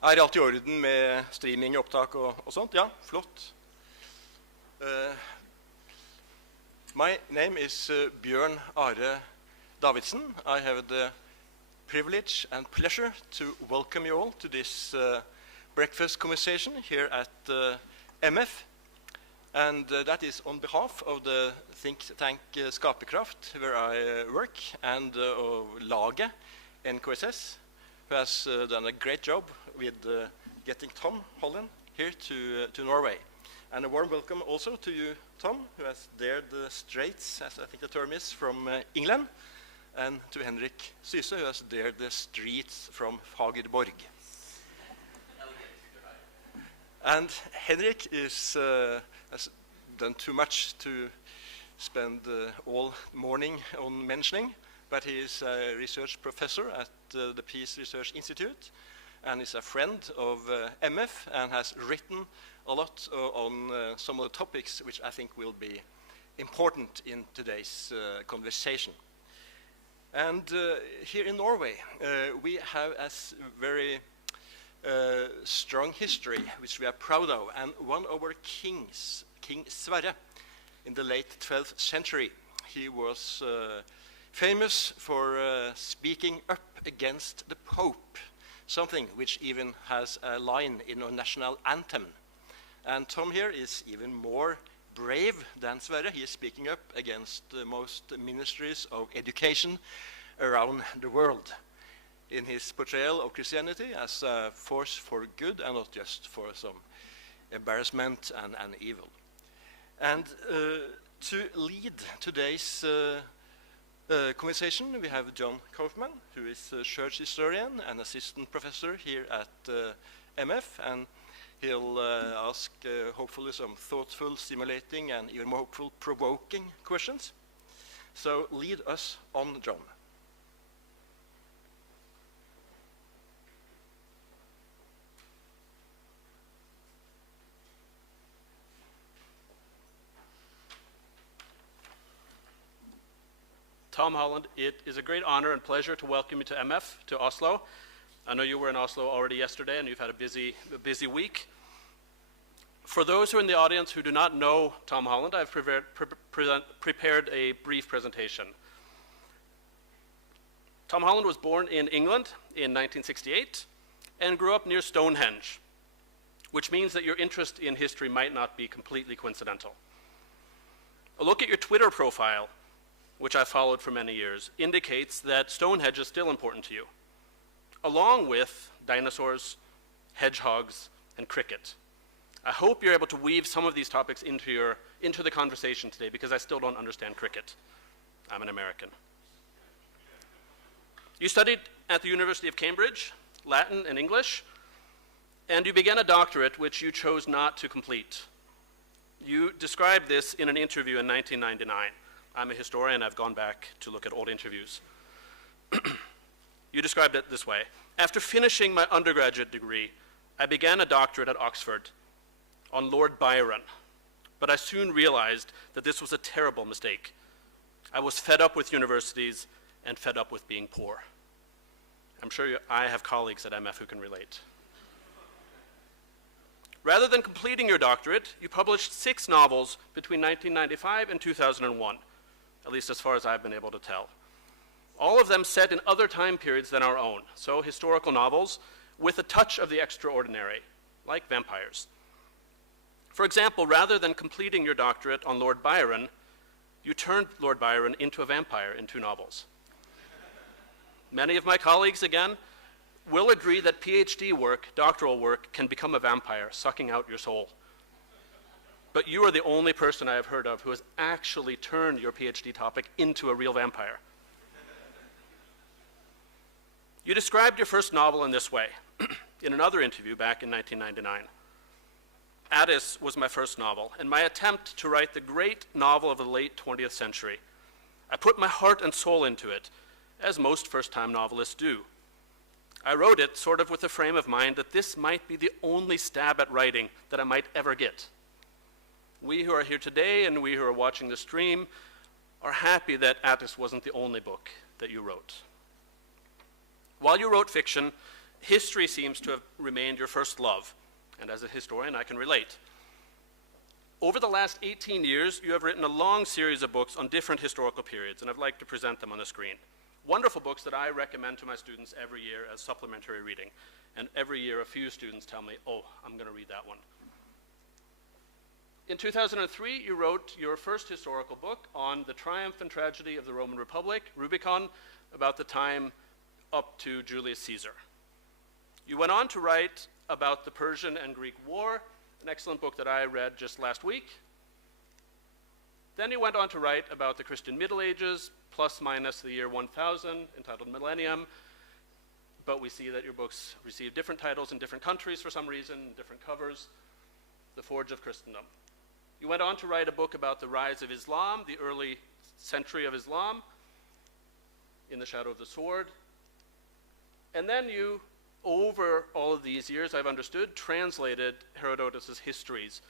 det alt I orden med streaming, opptak og sånt? Ja, flott. My name is Bjørn Are Davidsen. I have the privilege and pleasure to welcome you all to this breakfast conversation here at MF. And that is on behalf of the think tank Skaperkraft, where I work, and laget NKSS, who has done a great job with getting Tom Holland here to Norway. And a warm welcome also to you, Tom, who has dared the straits, as I think the term is, from England, and to Henrik Syse, who has dared the streets from Fagerborg. And Henrik has done too much to spend all morning on mentioning, but he is a research professor at the Peace Research Institute, and is a friend of MF, and has written a lot on some of the topics which I think will be important in today's conversation. And here in Norway, we have a very strong history, which we are proud of, and one of our kings, King Sverre, in the late 12th century, he was famous for speaking up against the Pope, something which even has a line in our national anthem. And Tom here is even more brave than Sverre. He is speaking up against most ministries of education around the world in his portrayal of Christianity as a force for good and not just for some embarrassment and evil. And to lead today's conversation, we have John Kaufman, who is a church historian and assistant professor here at MF, and he'll ask hopefully some thoughtful, stimulating, and even more hopeful, provoking questions. So lead us on, John. Tom Holland, it is a great honor and pleasure to welcome you to MF, to Oslo. I know you were in Oslo already yesterday, and you've had a busy week. For those who are in the audience who do not know Tom Holland, I've prepared a brief presentation. Tom Holland was born in England in 1968 and grew up near Stonehenge, which means that your interest in history might not be completely coincidental. A look at your Twitter profile, which I followed for many years, indicates that Stonehenge is still important to you, along with dinosaurs, hedgehogs, and cricket. I hope you're able to weave some of these topics into the conversation today, because I still don't understand cricket. I'm an American. You studied at the University of Cambridge, Latin and English, and you began a doctorate which you chose not to complete. You described this in an interview in 1999. I'm a historian, I've gone back to look at old interviews. You described it this way: after finishing my undergraduate degree, I began a doctorate at Oxford on Lord Byron, but I soon realized that this was a terrible mistake. I was fed up with universities and fed up with being poor. I'm sure I have colleagues at MF who can relate. Rather than completing your doctorate, you published 6 novels between 1995 and 2001, at least as far as I've been able to tell. All of them set in other time periods than our own, so historical novels with a touch of the extraordinary, like vampires. For example, rather than completing your doctorate on Lord Byron, you turned Lord Byron into a vampire in 2 novels. Many of my colleagues, again, will agree that PhD work, doctoral work, can become a vampire, sucking out your soul. But you are the only person I have heard of who has actually turned your PhD topic into a real vampire. You described your first novel in this way, in another interview back in 1999. Ateist was my first novel, and my attempt to write the great novel of the late 20th century. I put my heart and soul into it, as most first-time novelists do. I wrote it sort of with the frame of mind that this might be the only stab at writing that I might ever get. We who are here today and we who are watching the stream are happy that Ateist wasn't the only book that you wrote. While you wrote fiction, history seems to have remained your first love, and as a historian, I can relate. Over the last 18 years, you have written a long series of books on different historical periods, and I'd like to present them on the screen. Wonderful books that I recommend to my students every year as supplementary reading, and every year a few students tell me, oh, I'm going to read that one. In 2003, you wrote your first historical book on the triumph and tragedy of the Roman Republic, Rubicon, about the time up to Julius Caesar. You went on to write about the Persian and Greek War, an excellent book that I read just last week. Then you went on to write about the Christian Middle Ages, plus minus the year 1000, entitled Millennium, but we see that your books receive different titles in different countries for some reason, different covers, The Forge of Christendom. You went on to write a book about the rise of Islam, the early century of Islam, In the Shadow of the Sword. And then you, over all of these years, I've understood, translated Herodotus' histories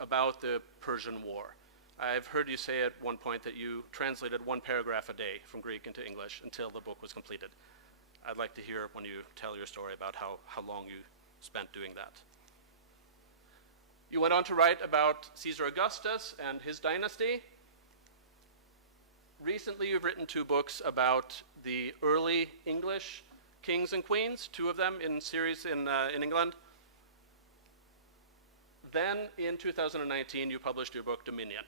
about the Persian War. I've heard you say at one point that you translated one paragraph a day from Greek into English until the book was completed. I'd like to hear when you tell your story about how long you spent doing that. You went on to write about Caesar Augustus and his dynasty. Recently, you've written 2 books about the early English kings and queens, 2 of them in series in England. Then, in 2019, you published your book, Dominion,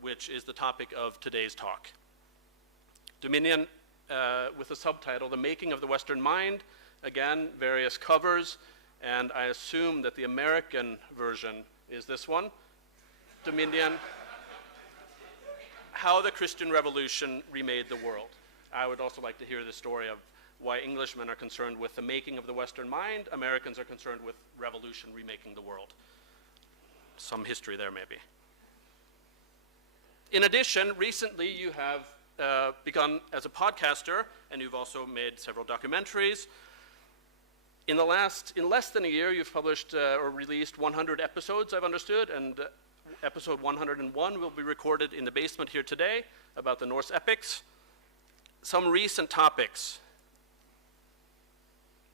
which is the topic of today's talk. Dominion, with a subtitle, The Making of the Western Mind, again, various covers, and I assume that the American version is this one, Dominion, How the Christian Revolution Remade the World. I would also like to hear the story of why Englishmen are concerned with the making of the Western mind, Americans are concerned with revolution remaking the world. Some history there, maybe. In addition, recently you have begun as a podcaster, and you've also made several documentaries. In less than a year, you've published or released 100 episodes, I've understood, and episode 101 will be recorded in the basement here today about the Norse epics. Some recent topics: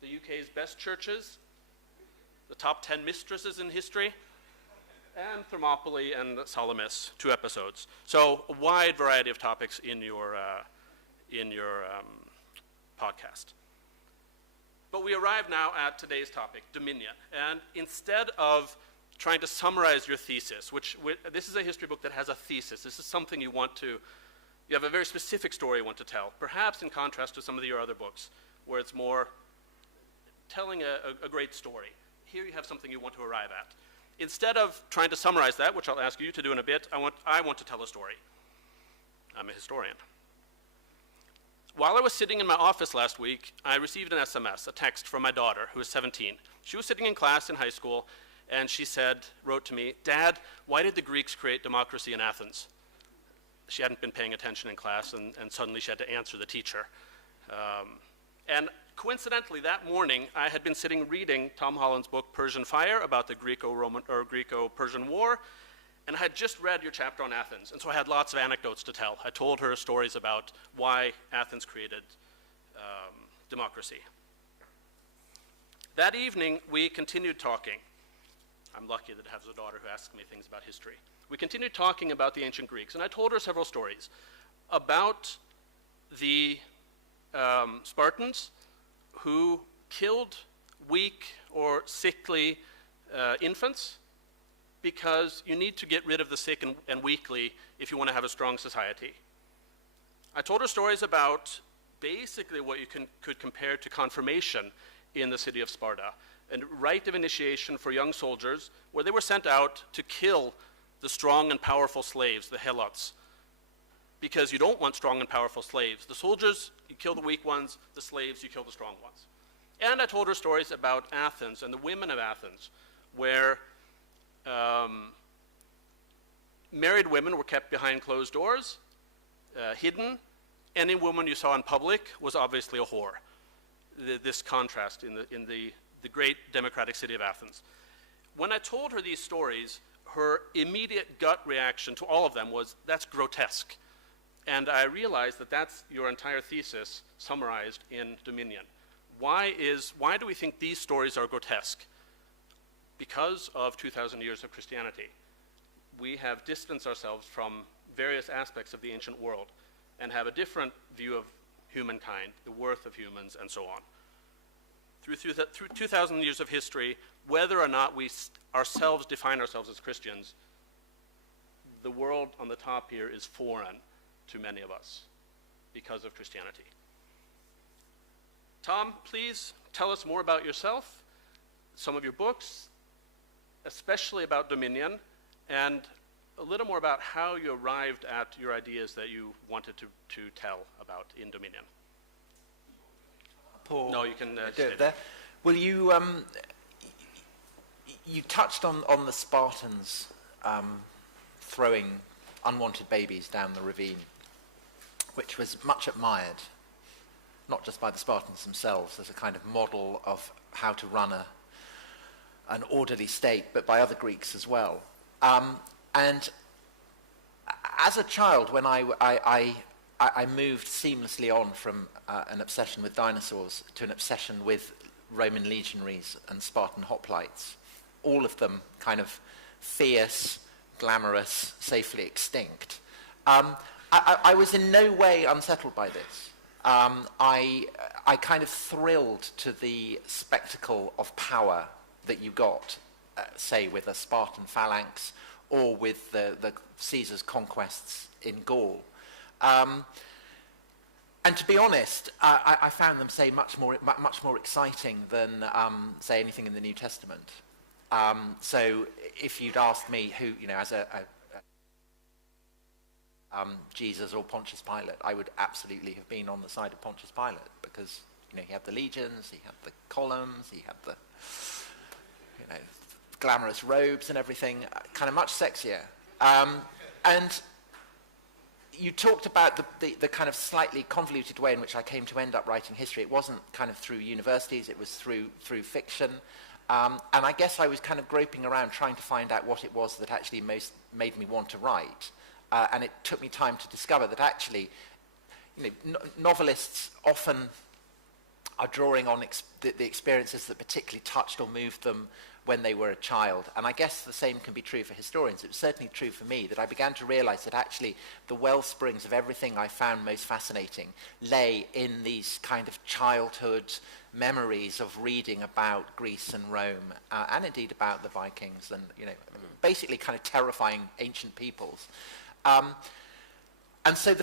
the UK's best churches, the top 10 mistresses in history, and Thermopylae and Salamis, 2 episodes. So a wide variety of topics in your podcast. But we arrive now at today's topic, Dominion. And instead of trying to summarize your thesis, this is a history book that has a thesis. This is something you have a very specific story you want to tell, perhaps in contrast to some of your other books, where it's more telling a great story. Here you have something you want to arrive at. Instead of trying to summarize that, which I'll ask you to do in a bit, I want to tell a story. I'm a historian. While I was sitting in my office last week, I received an SMS, a text from my daughter, who is 17. She was sitting in class in high school, and she wrote to me, "Dad, why did the Greeks create democracy in Athens?" She hadn't been paying attention in class, and suddenly she had to answer the teacher. And coincidentally, that morning, I had been sitting reading Tom Holland's book, Persian Fire, about the Greco-Persian War, and I had just read your chapter on Athens, and so I had lots of anecdotes to tell. I told her stories about why Athens created democracy. That evening, we continued talking. I'm lucky that I have a daughter who asks me things about history. We continued talking about the ancient Greeks, and I told her several stories about the Spartans who killed weak or sickly infants, because you need to get rid of the sick and weakly if you want to have a strong society. I told her stories about basically what you could compare to confirmation in the city of Sparta, a rite of initiation for young soldiers where they were sent out to kill the strong and powerful slaves, the helots, because you don't want strong and powerful slaves. The soldiers, you kill the weak ones; the slaves, you kill the strong ones. And I told her stories about Athens and the women of Athens, where married women were kept behind closed doors, hidden. Any woman you saw in public was obviously a whore. This contrast in the great democratic city of Athens. When I told her these stories, her immediate gut reaction to all of them was, "That's grotesque." And I realized that that's your entire thesis summarized in Dominion. Why do we think these stories are grotesque? Because of 2,000 years of Christianity. We have distanced ourselves from various aspects of the ancient world and have a different view of humankind, the worth of humans, and so on. Through 2,000 years of history, whether or not we ourselves define ourselves as Christians, the world on the top here is foreign to many of us because of Christianity. Tom, please tell us more about yourself, some of your books, especially about Dominion, and a little more about how you arrived at your ideas that you wanted to tell about in Dominion. Paul, no, you can do it there. Well, you touched on the Spartans throwing unwanted babies down the ravine, which was much admired, not just by the Spartans themselves as a kind of model of how to run an orderly state, but by other Greeks as well. And as a child, when I moved seamlessly on from an obsession with dinosaurs to an obsession with Roman legionaries and Spartan hoplites, all of them kind of fierce, glamorous, safely extinct. I was in no way unsettled by this. I kind of thrilled to the spectacle of power that you got, say, with a Spartan phalanx or with the Caesar's conquests in Gaul. And to be honest, I found them, say, much more exciting than, say, anything in the New Testament. So if you'd asked me who, as Jesus or Pontius Pilate, I would absolutely have been on the side of Pontius Pilate because, he had the legions, he had the columns, he had the, glamorous robes and everything, kind of much sexier. And you talked about the kind of slightly convoluted way in which I came to end up writing history. It wasn't kind of through universities, it was through fiction. And I guess I was kind of groping around trying to find out what it was that actually most made me want to write. And it took me time to discover that actually, novelists often are drawing on the experiences that particularly touched or moved them when they were a child. And I guess the same can be true for historians. It was certainly true for me that I began to realize that actually the well springs of everything I found most fascinating lay in these kind of childhood memories of reading about Greece and Rome, and indeed about the Vikings and, basically kind of terrifying ancient peoples. And so,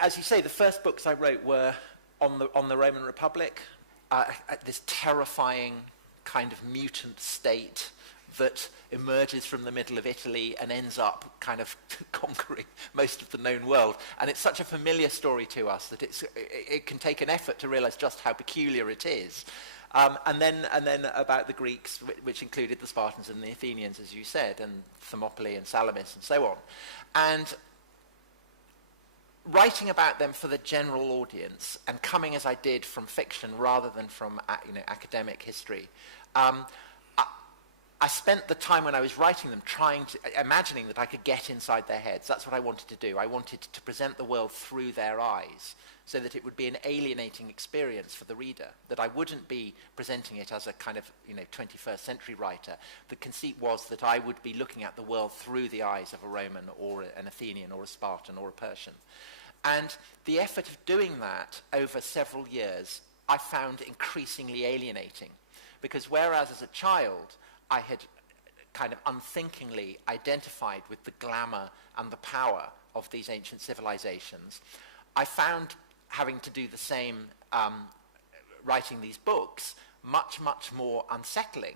as you say, the first books I wrote were on the Roman Republic, this terrifying kind of mutant state that emerges from the middle of Italy and ends up kind of conquering most of the known world. And it's such a familiar story to us that it can take an effort to realize just how peculiar it is. And then about the Greeks, which included the Spartans and the Athenians, as you said, and Thermopylae and Salamis and so on. And writing about them for the general audience and coming as I did from fiction rather than from academic history, I spent the time when I was writing them imagining that I could get inside their heads. That's what I wanted to do. I wanted to present the world through their eyes so that it would be an alienating experience for the reader, that I wouldn't be presenting it as a kind of 21st century writer. The conceit was that I would be looking at the world through the eyes of a Roman or an Athenian or a Spartan or a Persian. And the effort of doing that over several years I found increasingly alienating, because whereas as a child I had kind of unthinkingly identified with the glamour and the power of these ancient civilizations, I found having to do the same writing these books much more unsettling,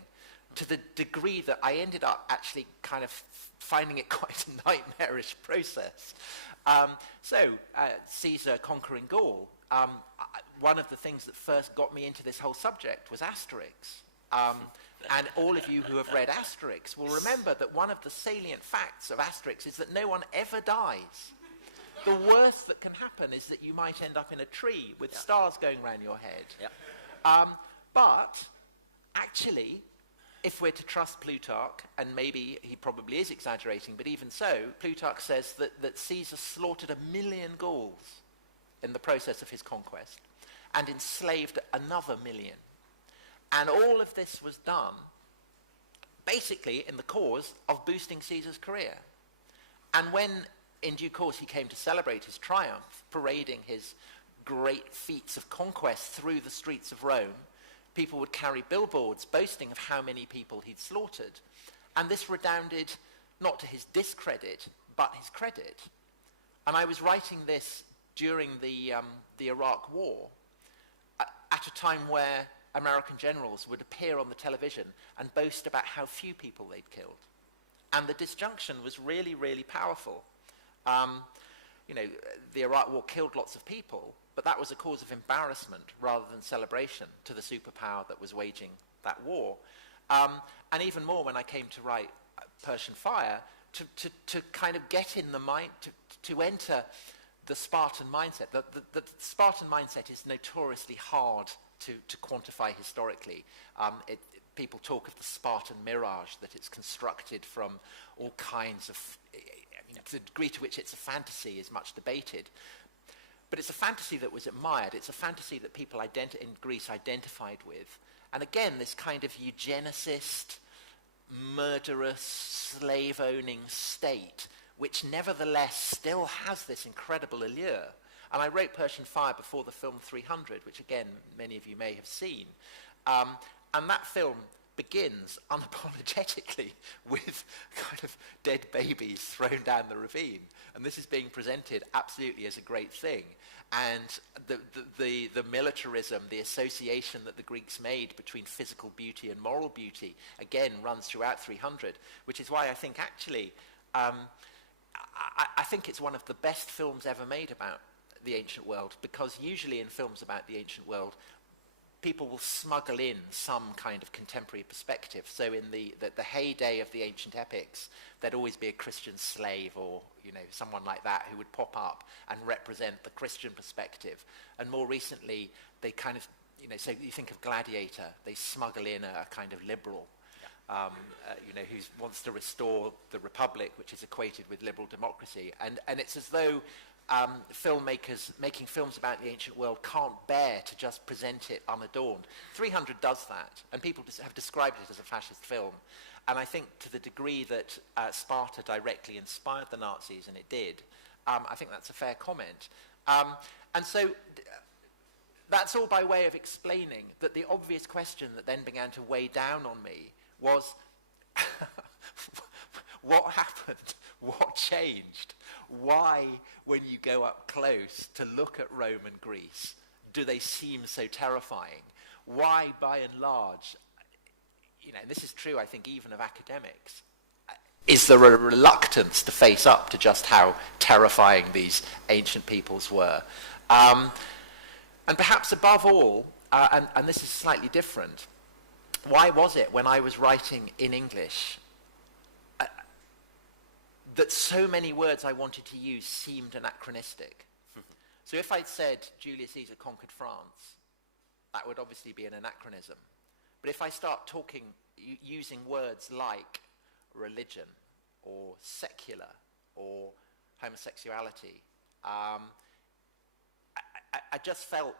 to the degree that I ended up actually kind of finding it quite a nightmarish process. Caesar conquering Gaul, one of the things that first got me into this whole subject was Asterix. And all of you who have read Asterix will remember that one of the salient facts of Asterix is that no one ever dies. The worst that can happen is that you might end up in a tree with stars going around your head. Yep. But actually, if we're to trust Plutarch, and maybe he probably is exaggerating, but even so, Plutarch says that Caesar slaughtered 1 million Gauls in the process of his conquest. and enslaved another million. And all of this was done basically in the cause of boosting Caesar's career. And when, in due course, he came to celebrate his triumph, parading his great feats of conquest through the streets of Rome, people would carry billboards boasting of how many people he'd slaughtered. And this redounded not to his discredit, but his credit. And I was writing this during the Iraq War, at a time where American generals would appear on the television and boast about how few people they'd killed. And the disjunction was really, really powerful. The Iraq War killed lots of people, but that was a cause of embarrassment rather than celebration to the superpower that was waging that war. And even more when I came to write Persian Fire, to kind of get in the mind, to enter the Spartan mindset. The Spartan mindset is notoriously hard to quantify historically. People talk of the Spartan mirage, that it's constructed from all kinds of, the degree to which it's a fantasy is much debated. But it's a fantasy that was admired. It's a fantasy that people in Greece identified with. And again, this kind of eugenicist, murderous, slave-owning state, which nevertheless still has this incredible allure. And I wrote Persian Fire before the film 300, which again, many of you may have seen. And that film begins unapologetically with kind of dead babies thrown down the ravine. And this is being presented absolutely as a great thing. And the militarism, the association that the Greeks made between physical beauty and moral beauty, again, runs throughout 300, which is why I think actually, I think it's one of the best films ever made about the ancient world, because usually in films about the ancient world, people will smuggle in some kind of contemporary perspective. So in the heyday of the ancient epics, there'd always be a Christian slave or someone like that who would pop up and represent the Christian perspective. And more recently, they kind of, so you think of Gladiator, they smuggle in a kind of liberal, who wants to restore the republic, which is equated with liberal democracy. And it's as though filmmakers making films about the ancient world can't bear to just present it unadorned. 300 does that, and people have described it as a fascist film. And I think to the degree that Sparta directly inspired the Nazis, and it did, I think that's a fair comment. And so that's all by way of explaining that the obvious question that then began to weigh down on me was, what happened? What changed? Why, when you go up close to look at Rome and Greece, do they seem so terrifying? Why, by and large, and this is true, I think, even of academics, is there a reluctance to face up to just how terrifying these ancient peoples were? And perhaps above all, and this is slightly different, why was it when I was writing in English that so many words I wanted to use seemed anachronistic? So if I'd said Julius Caesar conquered France, that would obviously be an anachronism. But if I start using words like religion or secular or homosexuality, I just felt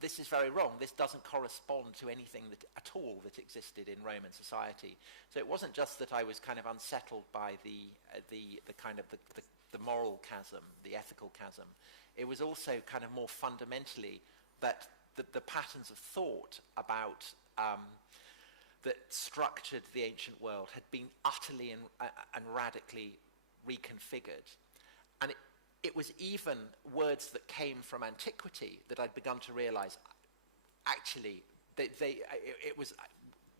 this is very wrong. This doesn't correspond to anything at all that existed in Roman society. So it wasn't just that I was kind of unsettled by the moral chasm, the ethical chasm. It was also kind of more fundamentally that the patterns of thought about that structured the ancient world had been utterly and radically reconfigured. And it was even words that came from antiquity that I'd begun to realize, actually, it was,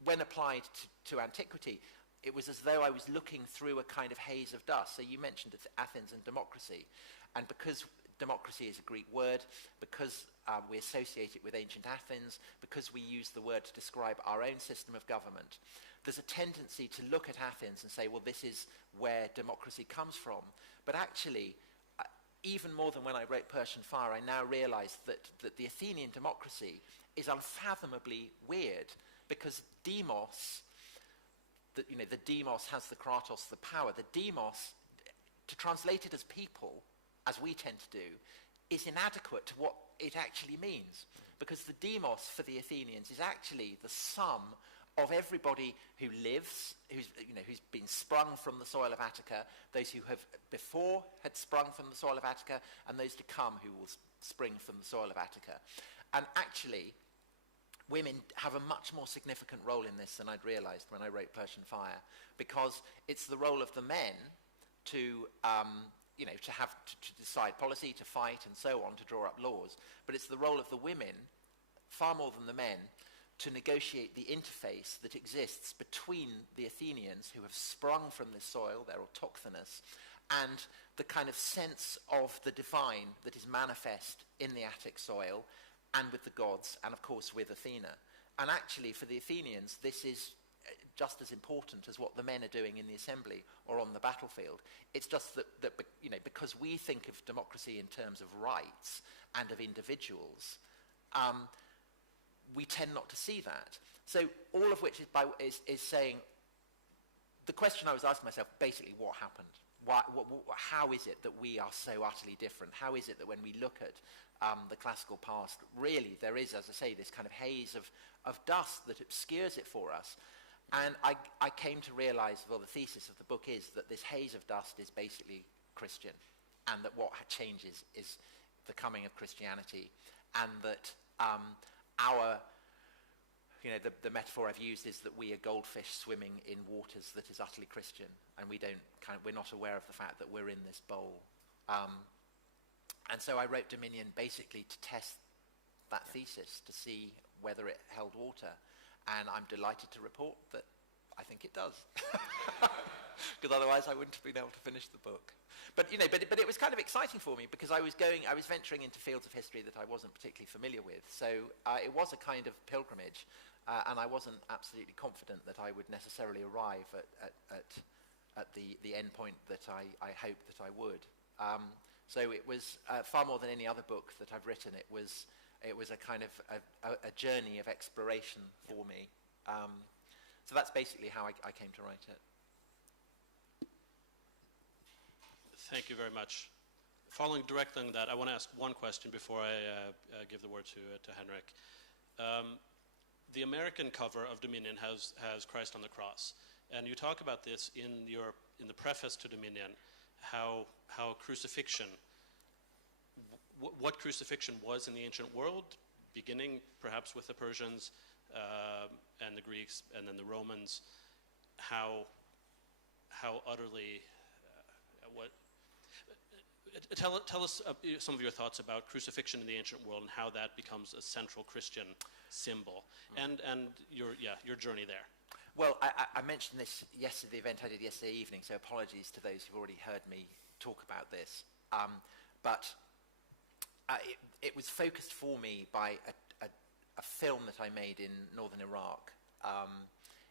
when applied to antiquity, it was as though I was looking through a kind of haze of dust. So you mentioned Athens and democracy. And because democracy is a Greek word, because we associate it with ancient Athens, because we use the word to describe our own system of government, there's a tendency to look at Athens and say, well, this is where democracy comes from. But actually, even more than when I wrote Persian Fire, I now realize that the Athenian democracy is unfathomably weird, because demos, the demos has the kratos, the power. The demos, to translate it as people, as we tend to do, is inadequate to what it actually means. because the demos for the Athenians is actually the sum of everybody who lives, who's been sprung from the soil of Attica, those who have before had sprung from the soil of Attica, and those to come who will spring from the soil of Attica. And actually, women have a much more significant role in this than I'd realized when I wrote Persian Fire, because it's the role of the men to to decide policy, to fight, and so on, to draw up laws. But it's the role of the women, far more than the men, to negotiate the interface that exists between the Athenians, who have sprung from this soil, their autochthonous, and the kind of sense of the divine that is manifest in the Attic soil, and with the gods, and of course with Athena. And actually, for the Athenians, this is just as important as what the men are doing in the assembly or on the battlefield. It's just that because we think of democracy in terms of rights and of individuals, we tend not to see that. So all of which is saying, the question I was asking myself, basically, what happened? How is it that we are so utterly different? How is it that when we look at the classical past, really there is, as I say, this kind of haze of dust that obscures it for us? And I came to realize, well, the thesis of the book is that this haze of dust is basically Christian, and that what changes is the coming of Christianity, and that the metaphor I've used is that we are goldfish swimming in waters that is utterly Christian, and we're not aware of the fact that we're in this bowl. And so I wrote Dominion basically to test that thesis, to see whether it held water. And I'm delighted to report that I think it does, because otherwise I wouldn't have been able to finish the book. But it was kind of exciting for me, because I was venturing into fields of history that I wasn't particularly familiar with. So it was a kind of pilgrimage, and I wasn't absolutely confident that I would necessarily arrive at the end point that I hoped that I would. So it was far more than any other book that I've written. It was a kind of a journey of exploration for me. So that's basically how I came to write it. Thank you very much. Following directly on that, I want to ask one question before I give the word to Henrik. The American cover of Dominion has Christ on the cross, and you talk about this in the preface to Dominion, how crucifixion, what crucifixion was in the ancient world, beginning perhaps with the Persians and the Greeks, and then the Romans, how utterly tell us some of your thoughts about crucifixion in the ancient world and how that becomes a central Christian symbol, and your journey there. Well, I mentioned this yesterday, the event I did yesterday evening, so apologies to those who've already heard me talk about this. But it was focused for me by a film that I made in northern Iraq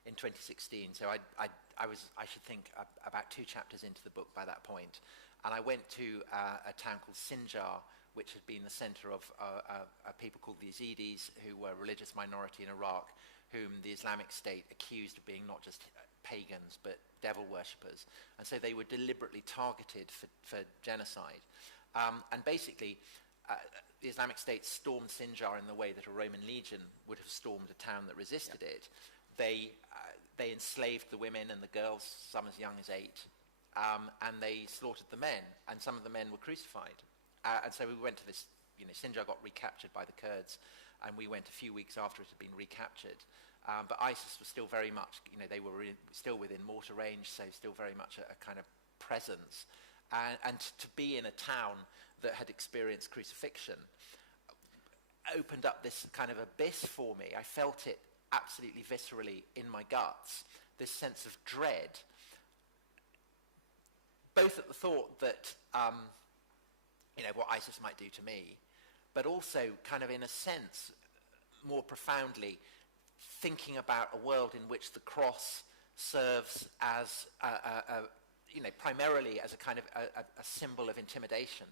in 2016. So I should think about 2 chapters into the book by that point. And I went to a town called Sinjar, which had been the center of a people called the Yazidis, who were a religious minority in Iraq, whom the Islamic State accused of being not just pagans, but devil worshippers. And so they were deliberately targeted for genocide. And basically, the Islamic State stormed Sinjar in the way that a Roman legion would have stormed a town that resisted it. They enslaved the women and the girls, some as young as 8, and they slaughtered the men, and some of the men were crucified. And so we went to this, Sinjar got recaptured by the Kurds, and we went a few weeks after it had been recaptured. But ISIS was still very much, they were still within mortar range, so still very much a kind of presence. And to be in a town that had experienced crucifixion opened up this kind of abyss for me. I felt it absolutely viscerally in my guts, this sense of dread, both at the thought that, what ISIS might do to me, but also kind of in a sense, more profoundly, thinking about a world in which the cross serves as primarily as a kind of a symbol of intimidation,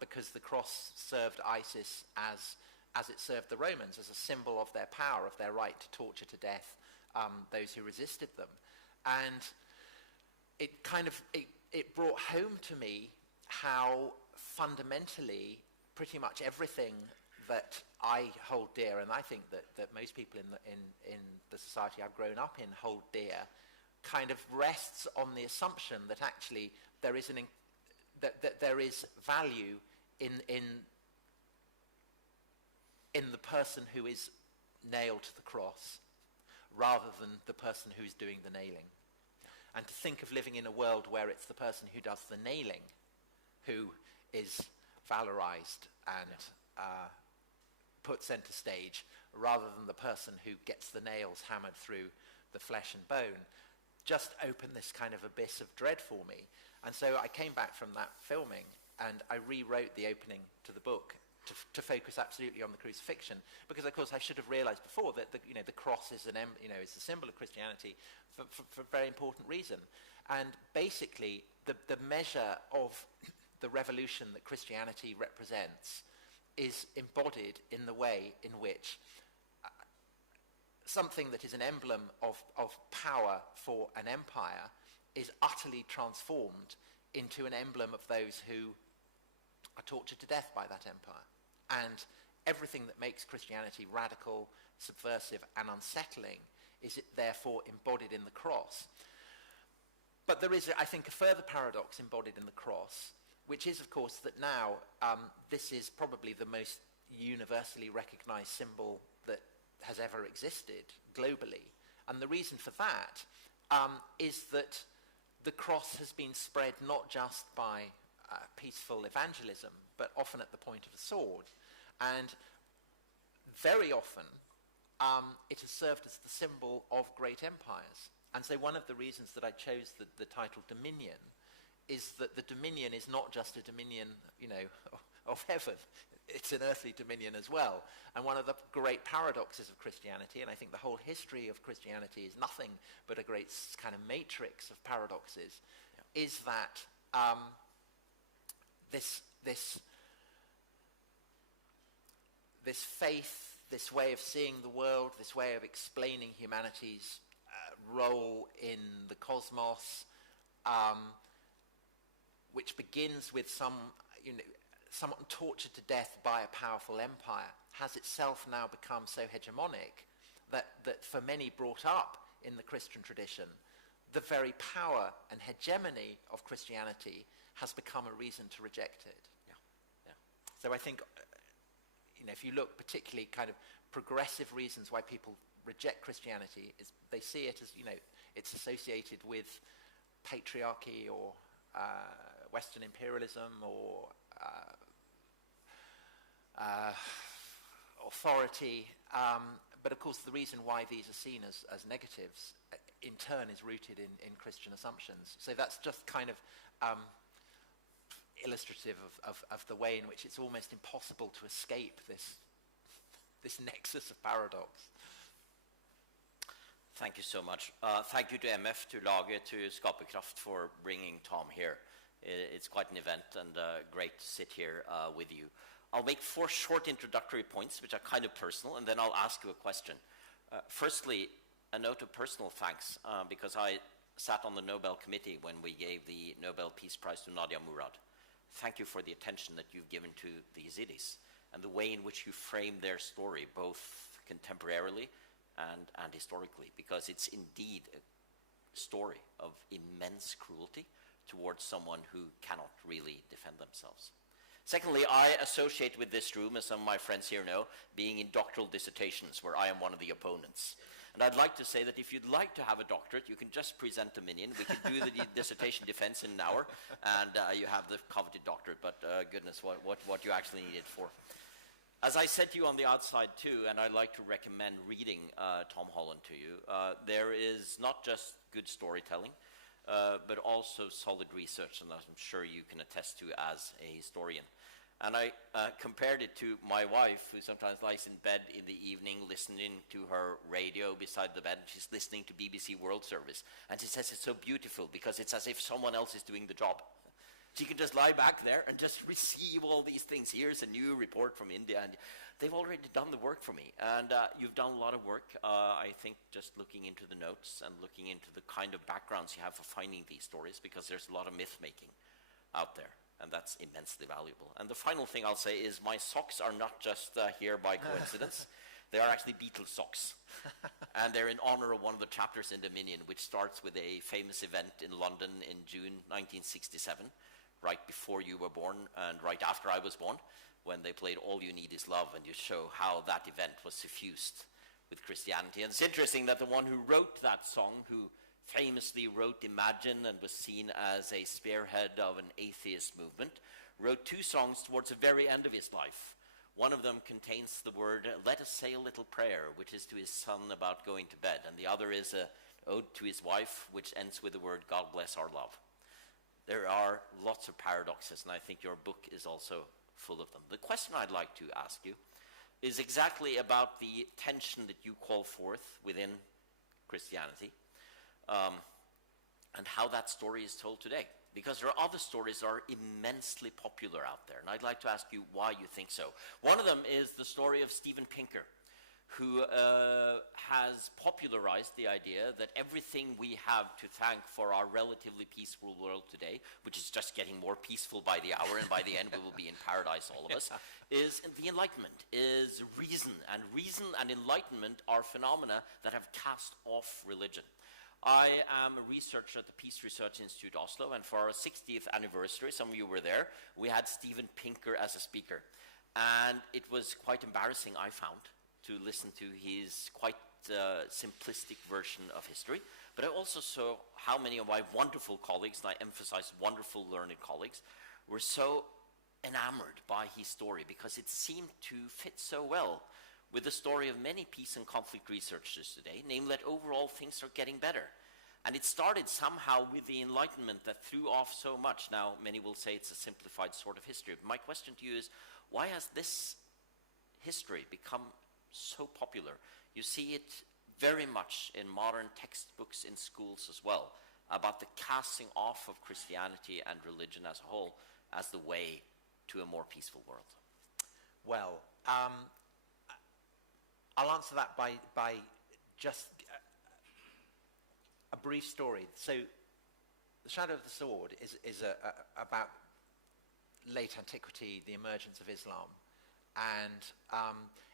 because the cross served ISIS as it served the Romans, as a symbol of their power, of their right to torture to death those who resisted them. And it brought home to me how fundamentally pretty much everything that I hold dear, and I think that most people in the society I've grown up in hold dear, kind of rests on the assumption that actually there is that there is value in the person who is nailed to the cross, rather than the person who's doing the nailing. And to think of living in a world where it's the person who does the nailing who is valorized and put center stage, rather than the person who gets the nails hammered through the flesh and bone, just opened this kind of abyss of dread for me. And so I came back from that filming and I rewrote the opening to the book to focus absolutely on the crucifixion, because of course I should have realized before that the cross is is a symbol of Christianity for a very important reason. And basically the measure of the revolution that Christianity represents is embodied in the way in which something that is an emblem of power for an empire is utterly transformed into an emblem of those who are tortured to death by that empire. And everything that makes Christianity radical, subversive, and unsettling is therefore embodied in the cross. But there is, I think, a further paradox embodied in the cross, which is, of course, that now this is probably the most universally recognized symbol that has ever existed globally. And the reason for that is that the cross has been spread not just by peaceful evangelism, but often at the point of the sword. And very often it has served as the symbol of great empires. And so one of the reasons that I chose the title Dominion is that the dominion is not just a dominion, of heaven. It's an earthly dominion as well. And one of the great paradoxes of Christianity, and I think the whole history of Christianity is nothing but a great kind of matrix of paradoxes, is that this faith, this way of seeing the world, this way of explaining humanity's role in the cosmos, which begins with someone tortured to death by a powerful empire, has itself now become so hegemonic that for many brought up in the Christian tradition, the very power and hegemony of Christianity has become a reason to reject it. So I think, if you look particularly kind of progressive reasons why people reject Christianity, is they see it as, it's associated with patriarchy or Western imperialism or authority. But of course the reason why these are seen as negatives in turn is rooted in Christian assumptions. So that's just kind of illustrative of the way in which it's almost impossible to escape this nexus of paradox. Thank you so much. Thank you to MF, to Laget, to Skaperkraft for bringing Tom here. It's quite an event and great to sit here with you. I'll make 4 short introductory points, which are kind of personal, and then I'll ask you a question. Firstly, a note of personal thanks, because I sat on the Nobel Committee when we gave the Nobel Peace Prize to Nadia Murad. Thank you for the attention that you've given to the Yazidis and the way in which you frame their story, both contemporarily and historically, because it's indeed a story of immense cruelty towards someone who cannot really defend themselves. Secondly, I associate with this room, as some of my friends here know, being in doctoral dissertations where I am one of the opponents. And I'd like to say that if you'd like to have a doctorate, you can just present a minion. We can do the dissertation defense in an hour, and you have the coveted doctorate, but goodness, what you actually need it for. As I said to you on the outside too, and I'd like to recommend reading Tom Holland to you, there is not just good storytelling, but also solid research, and I'm sure you can attest to as a historian. And I compared it to my wife, who sometimes lies in bed in the evening listening to her radio beside the bed, and she's listening to BBC World Service. And she says it's so beautiful because it's as if someone else is doing the job. She can just lie back there and just receive all these things. Here's a new report from India, and they've already done the work for me. And you've done a lot of work, I think, just looking into the notes and looking into the kind of backgrounds you have for finding these stories, because there's a lot of myth-making out there. And that's immensely valuable. And the final thing I'll say is my socks are not just here by coincidence. They are actually Beatles socks. And they're in honor of one of the chapters in Dominion, which starts with a famous event in London in June 1967, right before you were born and right after I was born, when they played All You Need Is Love, and you show how that event was suffused with Christianity. And it's interesting that the one who wrote that song, who famously wrote Imagine and was seen as a spearhead of an atheist movement, wrote two songs towards the very end of his life. One of them contains the word, "Let us say a little prayer," which is to his son about going to bed. And the other is an ode to his wife, which ends with the word, "God bless our love." There are lots of paradoxes, and I think your book is also full of them. The question I'd like to ask you is exactly about the tension that you call forth within Christianity, and how that story is told today. Because there are other stories that are immensely popular out there, and I'd like to ask you why you think so. One of them is the story of Steven Pinker, who has popularized the idea that everything we have to thank for our relatively peaceful world today, which is just getting more peaceful by the hour, and by the end we will be in paradise, all of us, is the Enlightenment, is reason. And reason and enlightenment are phenomena that have cast off religion. I am a researcher at the Peace Research Institute Oslo, and for our 60th anniversary, some of you were there, we had Steven Pinker as a speaker. And it was quite embarrassing, I found, to listen to his quite simplistic version of history. But I also saw how many of my wonderful colleagues, and I emphasize wonderful learned colleagues, were so enamored by his story because it seemed to fit so well with the story of many peace and conflict researchers today, namely that overall things are getting better. And it started somehow with the Enlightenment that threw off so much. Now, many will say it's a simplified sort of history. But my question to you is, why has this history become so popular? You see it very much in modern textbooks in schools as well, about the casting off of Christianity and religion as a whole as the way to a more peaceful world. Well, I'll answer that by just a brief story. So, The Shadow of the Sword is about late antiquity, the emergence of Islam. And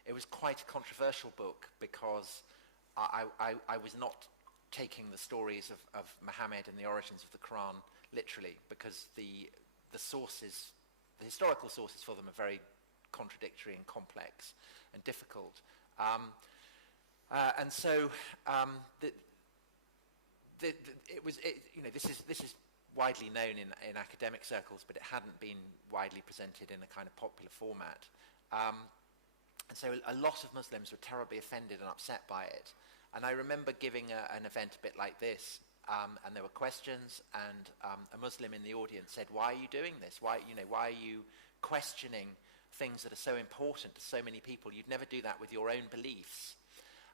it was quite a controversial book because I was not taking the stories of Muhammad and the origins of the Quran literally, because the sources, the historical sources for them are very contradictory and complex and difficult. And so this is widely known in academic circles, but it hadn't been widely presented in a kind of popular format. And so a lot of Muslims were terribly offended and upset by it. And I remember giving an event a bit like this, and there were questions, and a Muslim in the audience said, "Why are you doing this? Why are you questioning things that are so important to so many people? You'd never do that with your own beliefs."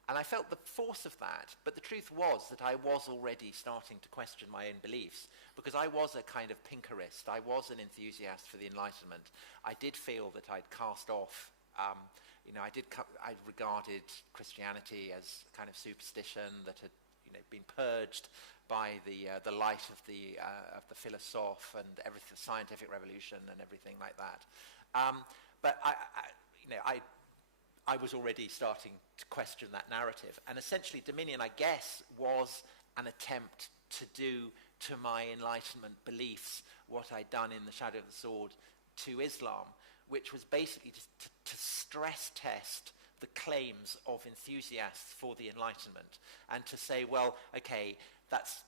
And I felt the force of that, but the truth was that I was already starting to question my own beliefs, because I was a kind of Pinkerist. I was an enthusiast for the Enlightenment. I did feel that I'd cast off, I regarded Christianity as a kind of superstition that had, been purged by the light of the philosophe and everything, the scientific revolution and everything like that. But I was already starting to question that narrative. And essentially Dominion, I guess, was an attempt to do to my Enlightenment beliefs what I'd done in The Shadow of the Sword to Islam, which was basically to stress test the claims of enthusiasts for the Enlightenment and to say, well, okay, that's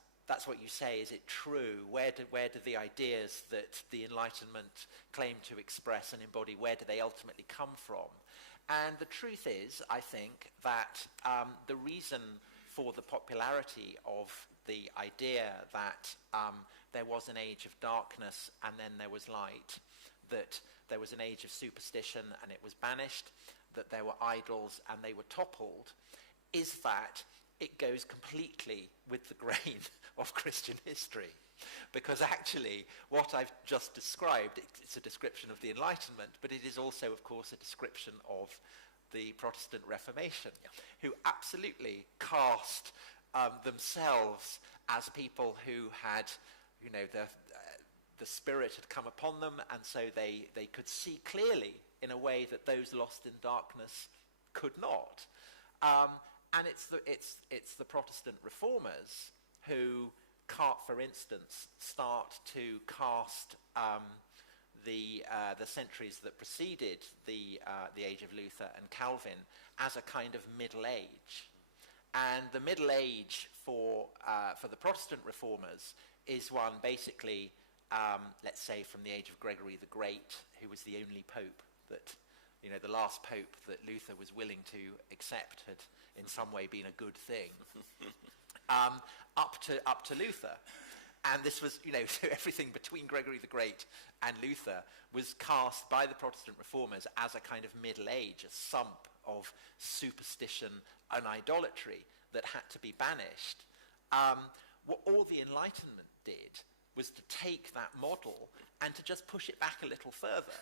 what you say. Is it true? Where do the ideas that the Enlightenment claim to express and embody, where do they ultimately come from? And the truth is, I think, that the reason for the popularity of the idea that there was an age of darkness and then there was light, that there was an age of superstition and it was banished, that there were idols and they were toppled, is that it goes completely with the grain of Christian history. Because actually, what I've just described, it's a description of the Enlightenment, but it is also, of course, a description of the Protestant Reformation, who absolutely cast themselves as people who had, the Spirit had come upon them, and so they could see clearly in a way that those lost in darkness could not. And it's the Protestant reformers who, for instance, start to cast the centuries that preceded the age of Luther and Calvin as a kind of Middle Age. And the Middle Age for the Protestant reformers is one basically, let's say, from the age of Gregory the Great, who was the only pope that, the last pope that Luther was willing to accept had in some way been a good thing, up to Luther. And this was, so everything between Gregory the Great and Luther was cast by the Protestant reformers as a kind of Middle Age, a sump of superstition and idolatry that had to be banished. What all the Enlightenment did was to take that model and to just push it back a little further,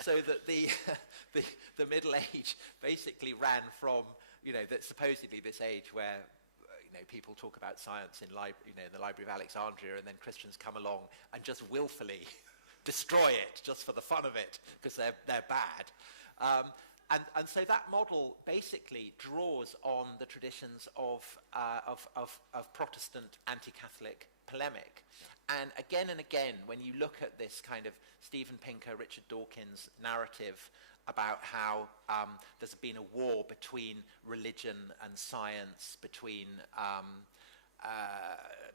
so that the Middle Age basically ran from, that supposedly this age where people talk about science in the Library of Alexandria, and then Christians come along and just willfully destroy it just for the fun of it because they're bad. And so that model basically draws on the traditions of Protestant anti-Catholic polemic. And again, when you look at this kind of Steven Pinker, Richard Dawkins narrative about how there's been a war between religion and science, between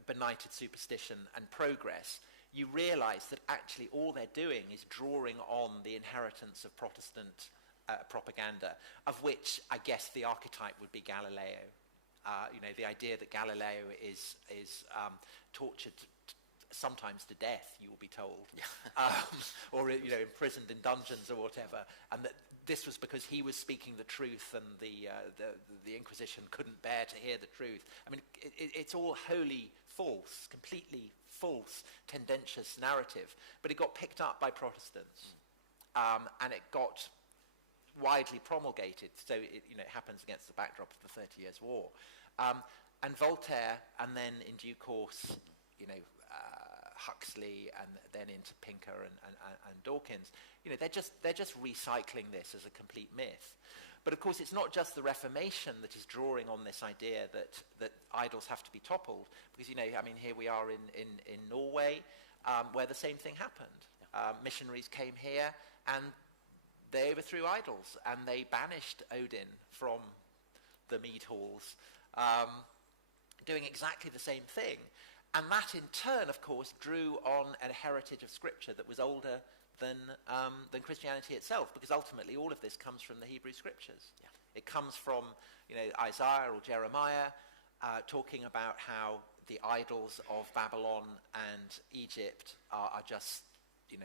benighted superstition and progress, you realize that actually all they're doing is drawing on the inheritance of Protestant propaganda, of which I guess the archetype would be Galileo. The idea that Galileo is tortured sometimes to death, you will be told, or imprisoned in dungeons or whatever, and that this was because he was speaking the truth, and the Inquisition couldn't bear to hear the truth. I mean, it's all wholly false, completely false, tendentious narrative. But it got picked up by Protestants, and it got widely promulgated. So it happens against the backdrop of the 30 Years' War, and Voltaire, and then in due course, Huxley, and then into Pinker and Dawkins. They're just recycling this as a complete myth. But of course, it's not just the Reformation that is drawing on this idea that idols have to be toppled, because here we are in Norway, where the same thing happened. Missionaries came here and they overthrew idols, and they banished Odin from the mead halls, doing exactly the same thing. And that in turn, of course, drew on a heritage of scripture that was older than Christianity itself, because ultimately all of this comes from the Hebrew scriptures. Yeah. It comes from Isaiah or Jeremiah talking about how the idols of Babylon and Egypt are just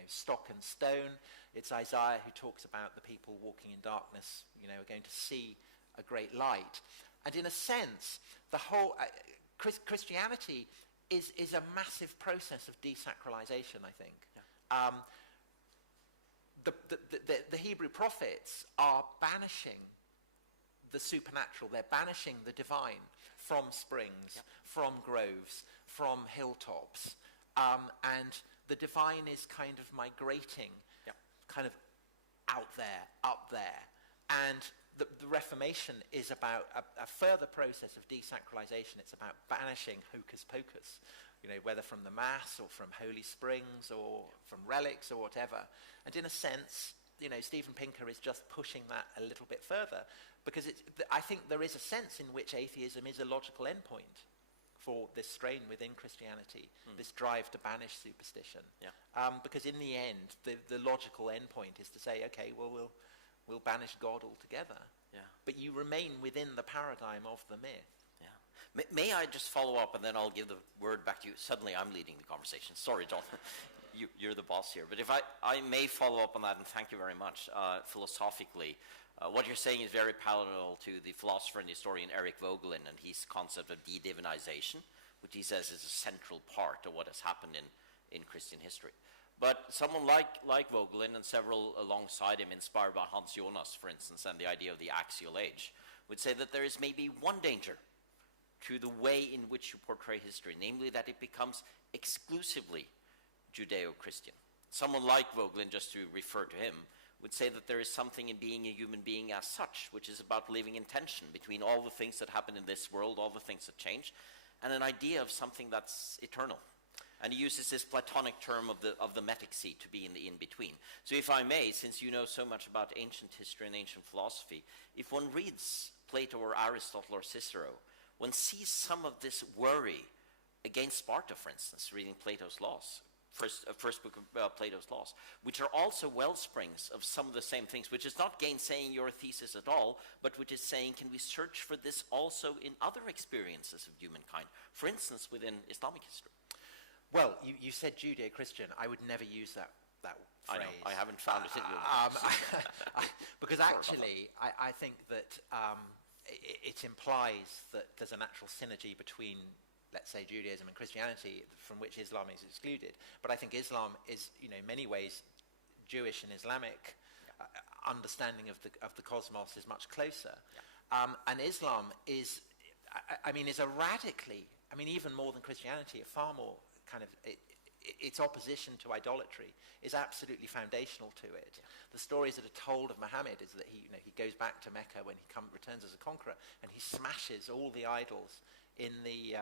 stock and stone. It's Isaiah who talks about the people walking in darkness, are going to see a great light. And in a sense, the whole Christianity is a massive process of desacralization, I think. Yeah. The Hebrew prophets are banishing the supernatural. They're banishing the divine from springs, yeah, from groves, from hilltops, and the divine is kind of migrating, yeah, kind of out there, up there. And the Reformation is about a further process of desacralization. It's about banishing hocus pocus, whether from the Mass or from holy springs or from relics or whatever. And in a sense, Steven Pinker is just pushing that a little bit further, because I think there is a sense in which atheism is a logical endpoint for this strain within Christianity, this drive to banish superstition. Yeah. Because in the end, the logical endpoint is to say, okay, well, we'll banish God altogether. Yeah. But you remain within the paradigm of the myth. Yeah. May I just follow up, and then I'll give the word back to you. Suddenly I'm leading the conversation. Sorry, John. You're the boss here. But if I may follow up on that, and thank you very much, philosophically. What you're saying is very parallel to the philosopher and historian Eric Voegelin and his concept of de-divinization, which he says is a central part of what has happened in Christian history. But someone like Voegelin and several alongside him, inspired by Hans Jonas, for instance, and the idea of the axial age, would say that there is maybe one danger to the way in which you portray history, namely that it becomes exclusively Judeo-Christian. Someone like Vogelin, just to refer to him, would say that there is something in being a human being as such, which is about living in tension between all the things that happen in this world, all the things that change, and an idea of something that's eternal. And he uses this Platonic term of the metaxy to be in the in-between. So if I may, since you know so much about ancient history and ancient philosophy, if one reads Plato or Aristotle or Cicero, one sees some of this worry against Sparta, for instance, reading Plato's Laws, first book of Plato's Laws, which are also wellsprings of some of the same things, which is not gainsaying your thesis at all, but which is saying, can we search for this also in other experiences of humankind, for instance, within Islamic history? Well, you said Judeo-Christian. I would never use that phrase. I know. I haven't found it in your because actually, I think that it implies that there's a natural synergy between, let's say, Judaism and Christianity, from which Islam is excluded. But I think Islam is, in many ways, Jewish and Islamic understanding of the cosmos is much closer. Yeah. And Islam is a radically, even more than Christianity, a far more kind of, its opposition to idolatry is absolutely foundational to it. Yeah. The stories that are told of Muhammad is that he goes back to Mecca when he returns as a conqueror, and he smashes all the idols in the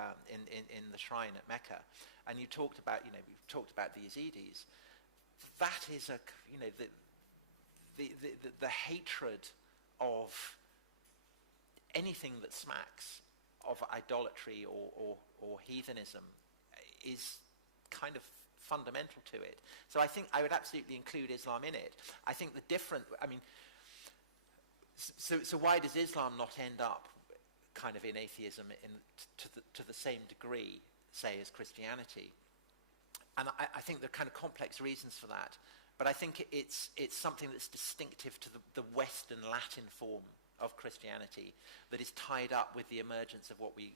shrine at Mecca. And you talked about, we've talked about the Yazidis. That is the hatred of anything that smacks of idolatry or heathenism is kind of fundamental to it. So I think I would absolutely include Islam in it. I think the different, so why does Islam not end up kind of in atheism to the same degree, say, as Christianity? And I think there are kind of complex reasons for that. But I think it's something that's distinctive to the Western Latin form of Christianity that is tied up with the emergence of what we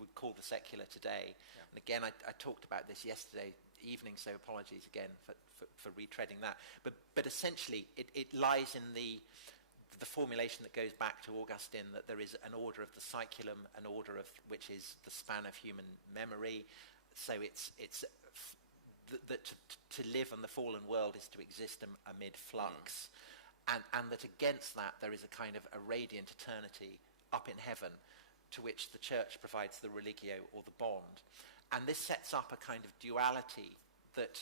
would call the secular today. Yeah. And again, I talked about this yesterday evening, so apologies again for retreading that. But essentially, it lies in the formulation that goes back to Augustine, that there is an order of the cyclum, an order of which is the span of human memory. So it's that to live in the fallen world is to exist amid flux, and that against that there is a kind of a radiant eternity up in heaven, to which the church provides the religio or the bond. And this sets up a kind of duality that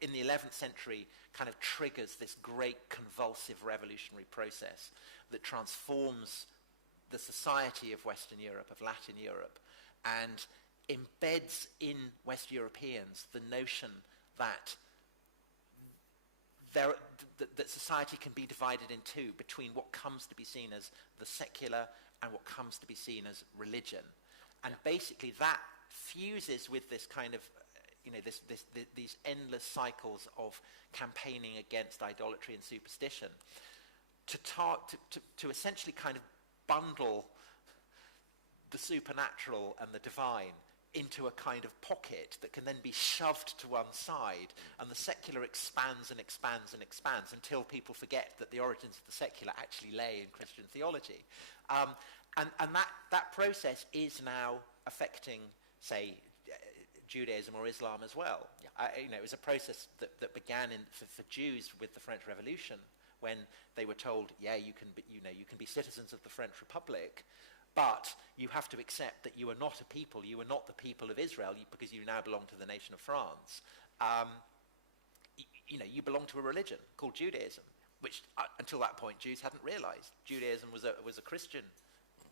in the 11th century kind of triggers this great convulsive revolutionary process that transforms the society of Western Europe, of Latin Europe, and embeds in West Europeans the notion that that society can be divided in two between what comes to be seen as the secular and what comes to be seen as religion. And basically that fuses with this kind of, these endless cycles of campaigning against idolatry and superstition to essentially kind of bundle the supernatural and the divine into a kind of pocket that can then be shoved to one side, and the secular expands and expands and expands until people forget that the origins of the secular actually lay in Christian theology. And that process is now affecting, say, Judaism or Islam as well. Yeah. It was a process that began for Jews with the French Revolution, when they were told, you can be citizens of the French Republic, but you have to accept that you are not a people. You are not the people of Israel because you now belong to the nation of France. You belong to a religion called Judaism, which until that point Jews hadn't realized. Judaism was a Christian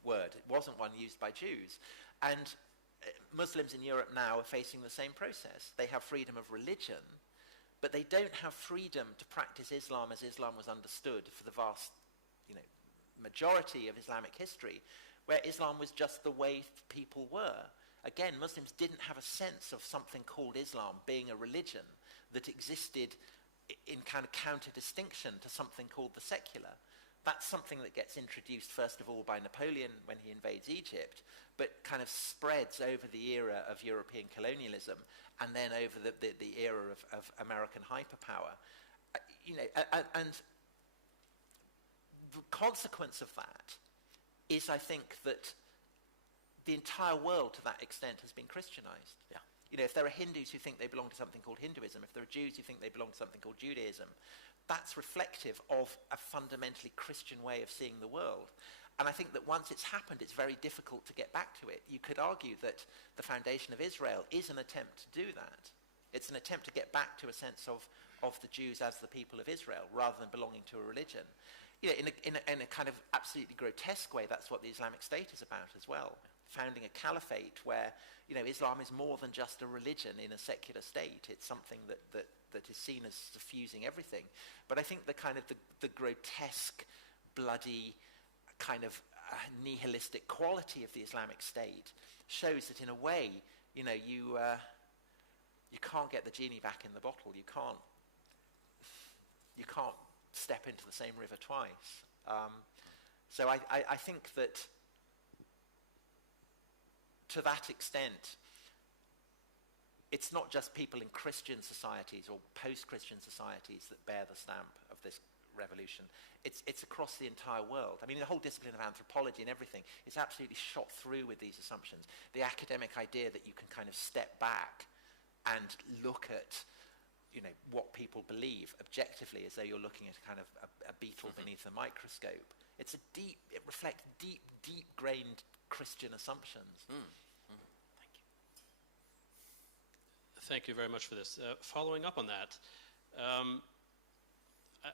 word. It wasn't one used by Jews. And Muslims in Europe now are facing the same process. They have freedom of religion, but they don't have freedom to practice Islam as Islam was understood for the vast majority of Islamic history, where Islam was just the way people were. Again, Muslims didn't have a sense of something called Islam being a religion that existed in kind of counter-distinction to something called the secular. That's something that gets introduced, first of all, by Napoleon when he invades Egypt, but kind of spreads over the era of European colonialism and then over the era of American hyperpower. And the consequence of that is, I think, that the entire world, to that extent, has been Christianized. Yeah. If there are Hindus who think they belong to something called Hinduism, if there are Jews who think they belong to something called Judaism, that's reflective of a fundamentally Christian way of seeing the world. And I think that once it's happened, it's very difficult to get back to it. You could argue that the foundation of Israel is an attempt to do that. It's an attempt to get back to a sense of the Jews as the people of Israel, rather than belonging to a religion. In a kind of absolutely grotesque way, that's what the Islamic State is about as well. Founding a caliphate where, Islam is more than just a religion in a secular state. It's something that is seen as suffusing everything. But I think the kind of the grotesque, bloody, kind of nihilistic quality of the Islamic State shows that in a way, you can't get the genie back in the bottle. You can't step into the same river twice. So I think that to that extent, it's not just people in Christian societies or post-Christian societies that bear the stamp of this revolution. It's across the entire world. I mean, the whole discipline of anthropology and everything is absolutely shot through with these assumptions. The academic idea that you can kind of step back and look at, what people believe objectively as though you're looking at kind of a beetle beneath a microscope. It reflects deep-grained Christian assumptions. Thank you. Thank you very much for this. Following up on that,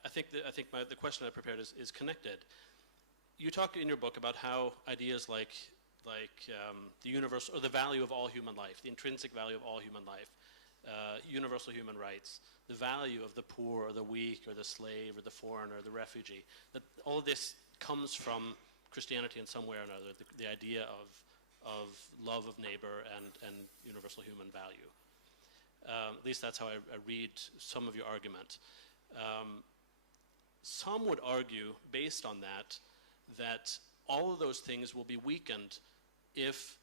I think the question I prepared is connected. You talk in your book about how ideas like the universe, or the value of all human life, the intrinsic value of all human life, universal human rights, the value of the poor or the weak or the slave or the foreigner or the refugee, that all of this comes from Christianity in some way or another, the idea of love of neighbor and universal human value. At least that's how I read some of your argument. Some would argue, based on that all of those things will be weakened as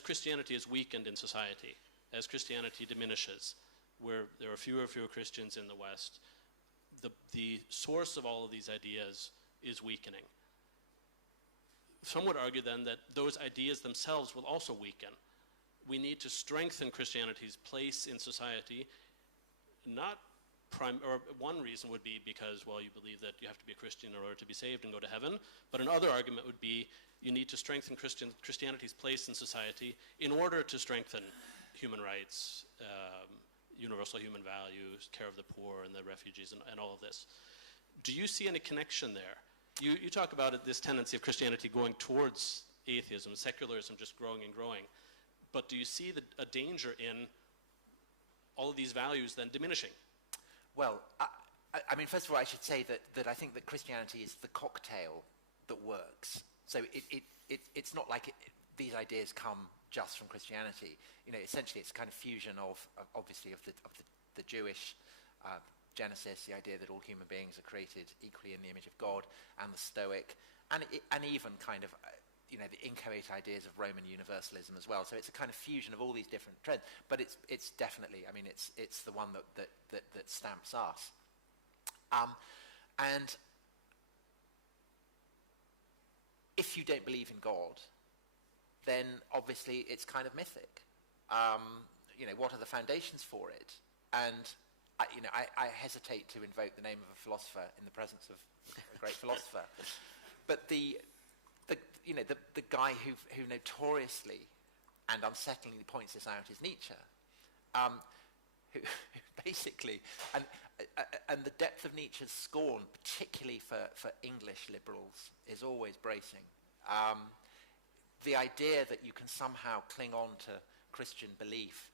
Christianity is weakened in society, as Christianity diminishes, where there are fewer and fewer Christians in the West, the source of all of these ideas is weakening. Some would argue then that those ideas themselves will also weaken. We need to strengthen Christianity's place in society, or one reason would be because, well, you believe that you have to be a Christian in order to be saved and go to heaven. But another argument would be you need to strengthen Christianity's place in society in order to strengthen human rights, universal human values, care of the poor and the refugees and all of this. Do you see any connection there? You talk about this tendency of Christianity going towards atheism, secularism just growing and growing. But do you see a danger in all of these values then diminishing? Well, I mean, first of all, I should say that I think that Christianity is the cocktail that works. So it's not like these ideas come just from Christianity. Essentially, it's a kind of fusion of the Jewish Genesis, the idea that all human beings are created equally in the image of God, and the Stoic, and even kind of the inchoate ideas of Roman universalism as well. So it's a kind of fusion of all these different trends. But it's definitely, I mean, it's the one that stamps us. And if you don't believe in God, then obviously it's kind of mythic. What are the foundations for it? And I hesitate to invoke the name of a philosopher in the presence of a great philosopher, but the guy who notoriously and unsettlingly points this out is Nietzsche, who basically, and the depth of Nietzsche's scorn, particularly for English liberals, is always bracing. The idea that you can somehow cling on to Christian belief,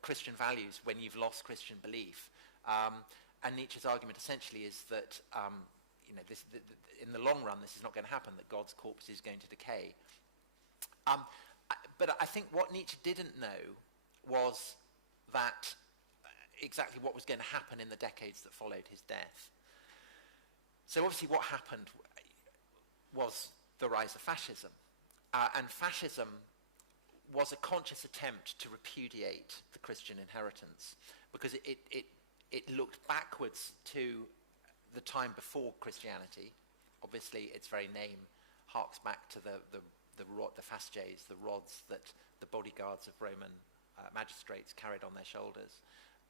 Christian values when you've lost Christian belief, and Nietzsche's argument essentially is that in the long run this is not going to happen, that God's corpse is going to decay. But I think what Nietzsche didn't know was that exactly what was going to happen in the decades that followed his death. So obviously what happened was the rise of fascism, and fascism was a conscious attempt to repudiate the Christian inheritance, because it looked backwards to the time before Christianity. Obviously, its very name harks back to the the fasces, the rods that the bodyguards of Roman magistrates carried on their shoulders.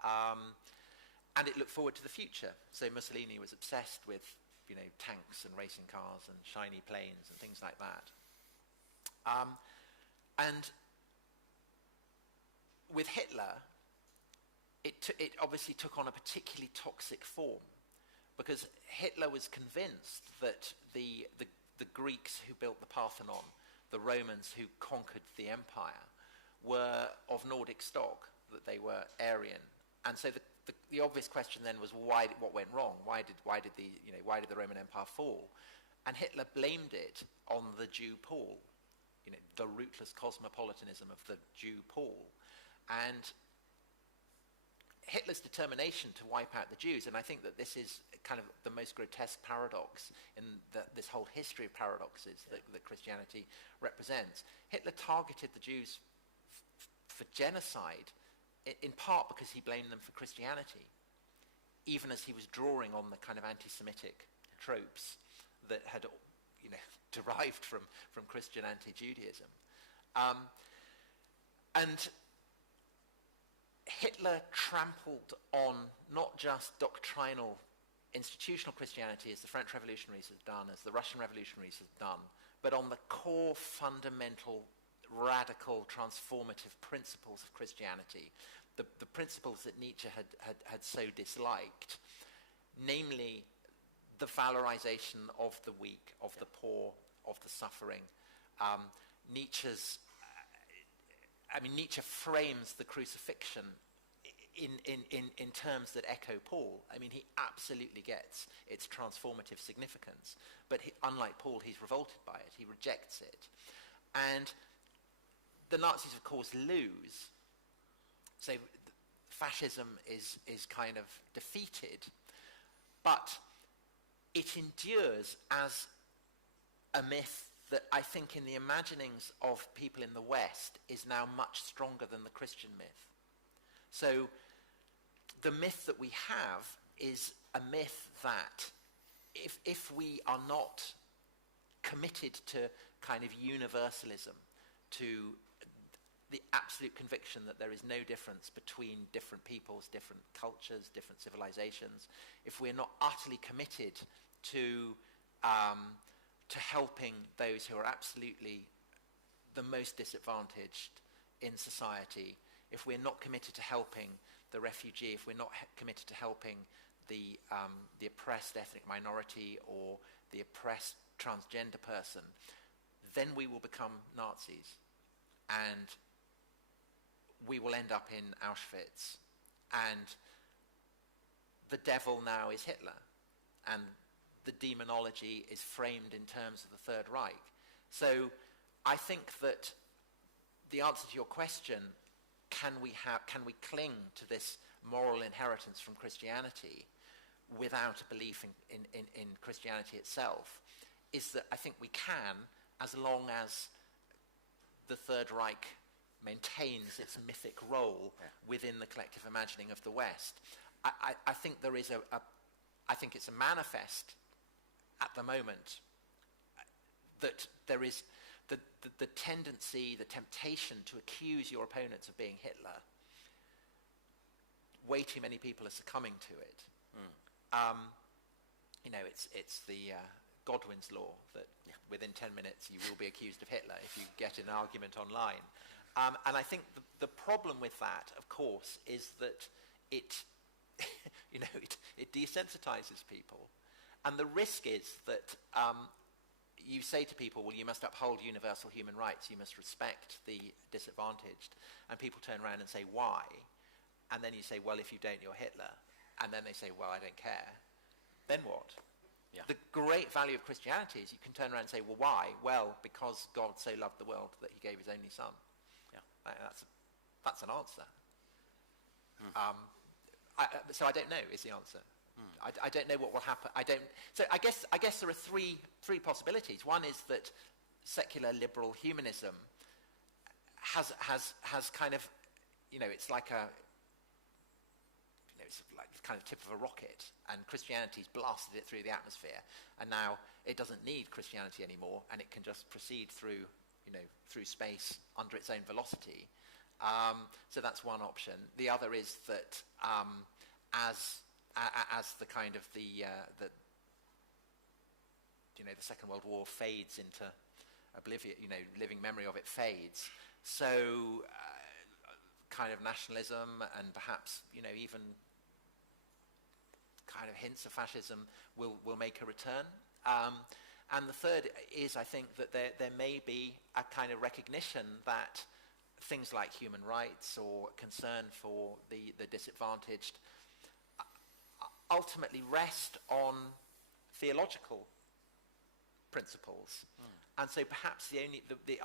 And it looked forward to the future. So Mussolini was obsessed with, tanks and racing cars and shiny planes and things like that. And with Hitler, it obviously took on a particularly toxic form, because Hitler was convinced that the Greeks who built the Parthenon, the Romans who conquered the empire, were of Nordic stock, that they were Aryan. And so the obvious question then was, what went wrong? Why did the Roman Empire fall? And Hitler blamed it on the Jew Paul, the rootless cosmopolitanism of the Jew Paul. And Hitler's determination to wipe out the Jews, and I think that this is kind of the most grotesque paradox in this whole history of paradoxes that Christianity represents. Hitler targeted the Jews for genocide, in part because he blamed them for Christianity, even as he was drawing on the kind of anti-Semitic tropes that had derived from Christian anti-Judaism. And Hitler trampled on not just doctrinal, institutional Christianity, as the French revolutionaries had done, as the Russian revolutionaries had done, but on the core, fundamental, radical, transformative principles of Christianity, the principles that Nietzsche had so disliked, namely the valorization of the weak, of the poor, of the suffering. Nietzsche frames the crucifixion in terms that echo Paul. He absolutely gets its transformative significance, but unlike Paul, he's revolted by it. He rejects it. And the Nazis, of course, lose. So fascism is kind of defeated, but it endures as a myth that I think in the imaginings of people in the West is now much stronger than the Christian myth. So the myth that we have is a myth that if we are not committed to kind of universalism, to the absolute conviction that there is no difference between different peoples, different cultures, different civilizations, if we're not utterly committed to helping those who are absolutely the most disadvantaged in society, if we're not committed to helping the refugee, if we're not committed to helping the oppressed ethnic minority or the oppressed transgender person, then we will become Nazis. And we will end up in Auschwitz. And the devil now is Hitler. And the demonology is framed in terms of the Third Reich. So I think that the answer to your question, can we cling to this moral inheritance from Christianity without a belief in Christianity itself, is that I think we can, as long as the Third Reich maintains its mythic role within the collective imagining of the West. I think there is I think it's a manifest at the moment that there is the tendency, the temptation to accuse your opponents of being Hitler. Way too many people are succumbing to it. It's the Godwin's law that within 10 minutes you will be accused of Hitler if you get in an argument online. And I think the problem with that, of course, is that it desensitizes people. And the risk is that you say to people, well, you must uphold universal human rights, you must respect the disadvantaged. And people turn around and say, why? And then you say, well, if you don't, you're Hitler. And then they say, well, I don't care. Then what? Yeah. The great value of Christianity is you can turn around and say, well, why? Well, because God so loved the world that he gave his only son. Yeah. That's an answer. So I don't know is the answer. I don't know what will happen. So I guess there are three possibilities. One is that secular liberal humanism has kind of, it's like it's like the kind of tip of a rocket, and Christianity's blasted it through the atmosphere, and now it doesn't need Christianity anymore, and it can just proceed through through space under its own velocity. So that's one option. The other is that as the kind of the Second World War fades into oblivion, living memory of it fades, so kind of nationalism and perhaps even kind of hints of fascism will make a return. And the third is, I think, that there may be a kind of recognition that things like human rights or concern for the disadvantaged ultimately rest on theological principles. And so perhaps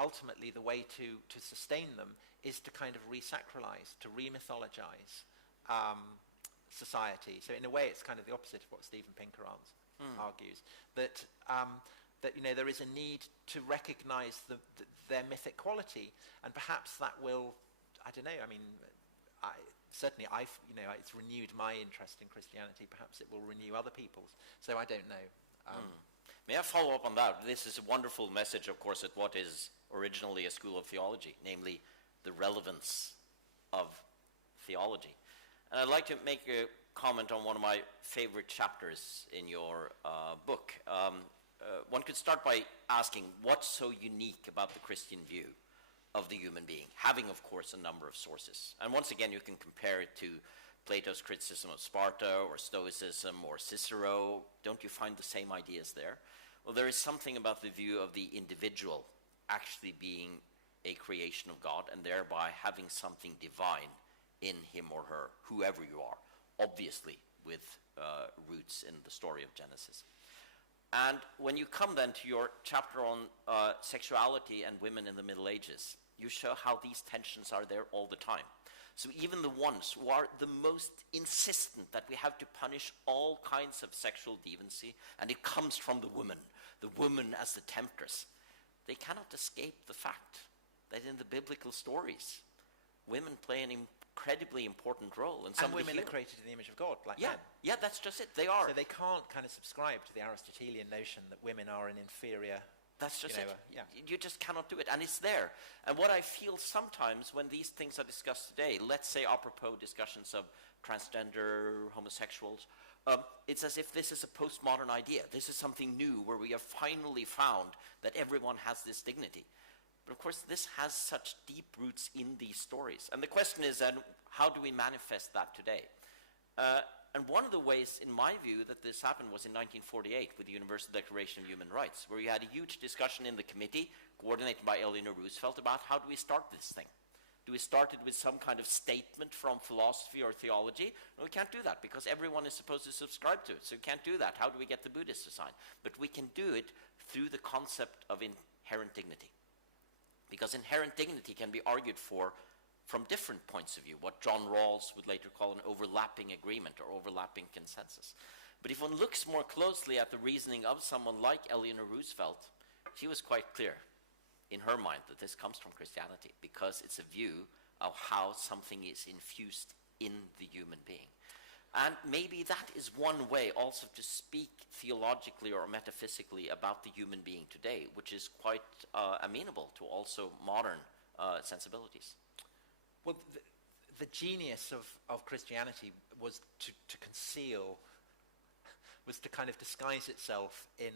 ultimately the way to sustain them is to kind of re-sacralize, to re-mythologize society. So in a way it's kind of the opposite of what Steven Pinker argues, that there is a need to recognize their mythic quality, and perhaps that will, I don't know, I mean, it's renewed my interest in Christianity. Perhaps it will renew other people's. So I don't know. May I follow up on that? This is a wonderful message, of course, at what is originally a school of theology, namely the relevance of theology. And I'd like to make a comment on one of my favorite chapters in your book. One could start by asking, what's so unique about the Christian view of the human being, having, of course, a number of sources? And once again, you can compare it to Plato's criticism of Sparta, or Stoicism, or Cicero. Don't you find the same ideas there? Well, there is something about the view of the individual actually being a creation of God, and thereby having something divine in him or her, whoever you are, obviously with roots in the story of Genesis. And when you come then to your chapter on sexuality and women in the Middle Ages, you show how these tensions are there all the time. So even the ones who are the most insistent that we have to punish all kinds of sexual deviancy, and it comes from the woman as the temptress, they cannot escape the fact that in the biblical stories, women play an incredibly important role. And women are created in the image of God, like men. Yeah, that's just it. They are. So they can't kind of subscribe to the Aristotelian notion that women are an inferior. That's just it. Yeah. You just cannot do it, and it's there. And what I feel sometimes when these things are discussed today, let's say apropos discussions of transgender, homosexuals, it's as if this is a postmodern idea. This is something new where we have finally found that everyone has this dignity. But of course, this has such deep roots in these stories. And the question is then, how do we manifest that today? And one of the ways, in my view, that this happened was in 1948 with the Universal Declaration of Human Rights, where you had a huge discussion in the committee, coordinated by Eleanor Roosevelt, about how do we start this thing? Do we start it with some kind of statement from philosophy or theology? No, we can't do that, because everyone is supposed to subscribe to it, so we can't do that. How do we get the Buddhists to sign? But we can do it through the concept of inherent dignity. Because inherent dignity can be argued for from different points of view, what John Rawls would later call an overlapping agreement or overlapping consensus. But if one looks more closely at the reasoning of someone like Eleanor Roosevelt, she was quite clear in her mind that this comes from Christianity, because it's a view of how something is infused in the human being. And maybe that is one way also to speak theologically or metaphysically about the human being today, which is quite amenable to also modern sensibilities. Well, the genius of Christianity was to conceal, was to kind of disguise itself in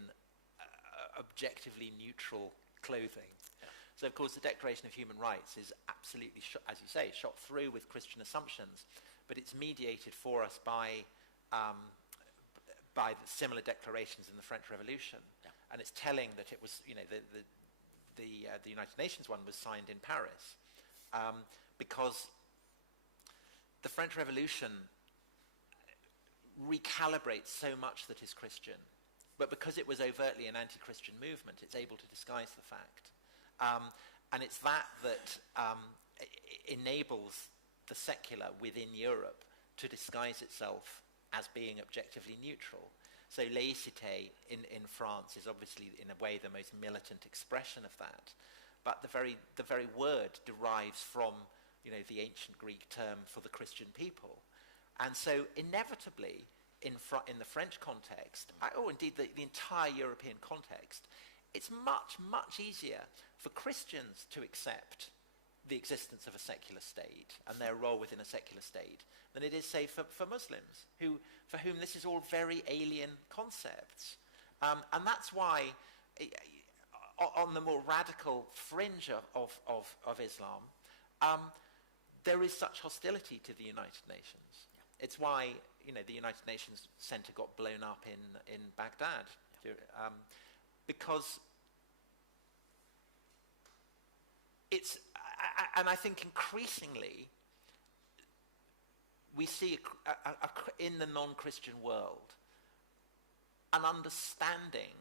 objectively neutral clothing. Yeah. So, of course, the Declaration of Human Rights is absolutely, as you say, shot through with Christian assumptions, but it's mediated for us by the similar declarations in the French Revolution. Yeah. And it's telling that it was, the United Nations one was signed in Paris. Because the French Revolution recalibrates so much that is Christian, but because it was overtly an anti-Christian movement, it's able to disguise the fact. And it's that enables the secular within Europe to disguise itself as being objectively neutral. So laïcité in France is obviously, in a way, the most militant expression of that. But the very word derives from, the ancient Greek term for the Christian people. And so inevitably, in the French context, or indeed the entire European context, it's much, much easier for Christians to accept the existence of a secular state and their role within a secular state than it is, say, for Muslims, for whom this is all very alien concepts. And that's why, on the more radical fringe of Islam, there is such hostility to the United Nations. Yeah. It's why, the United Nations Center got blown up in Baghdad, because it's, and I think increasingly we see in the non-Christian world an understanding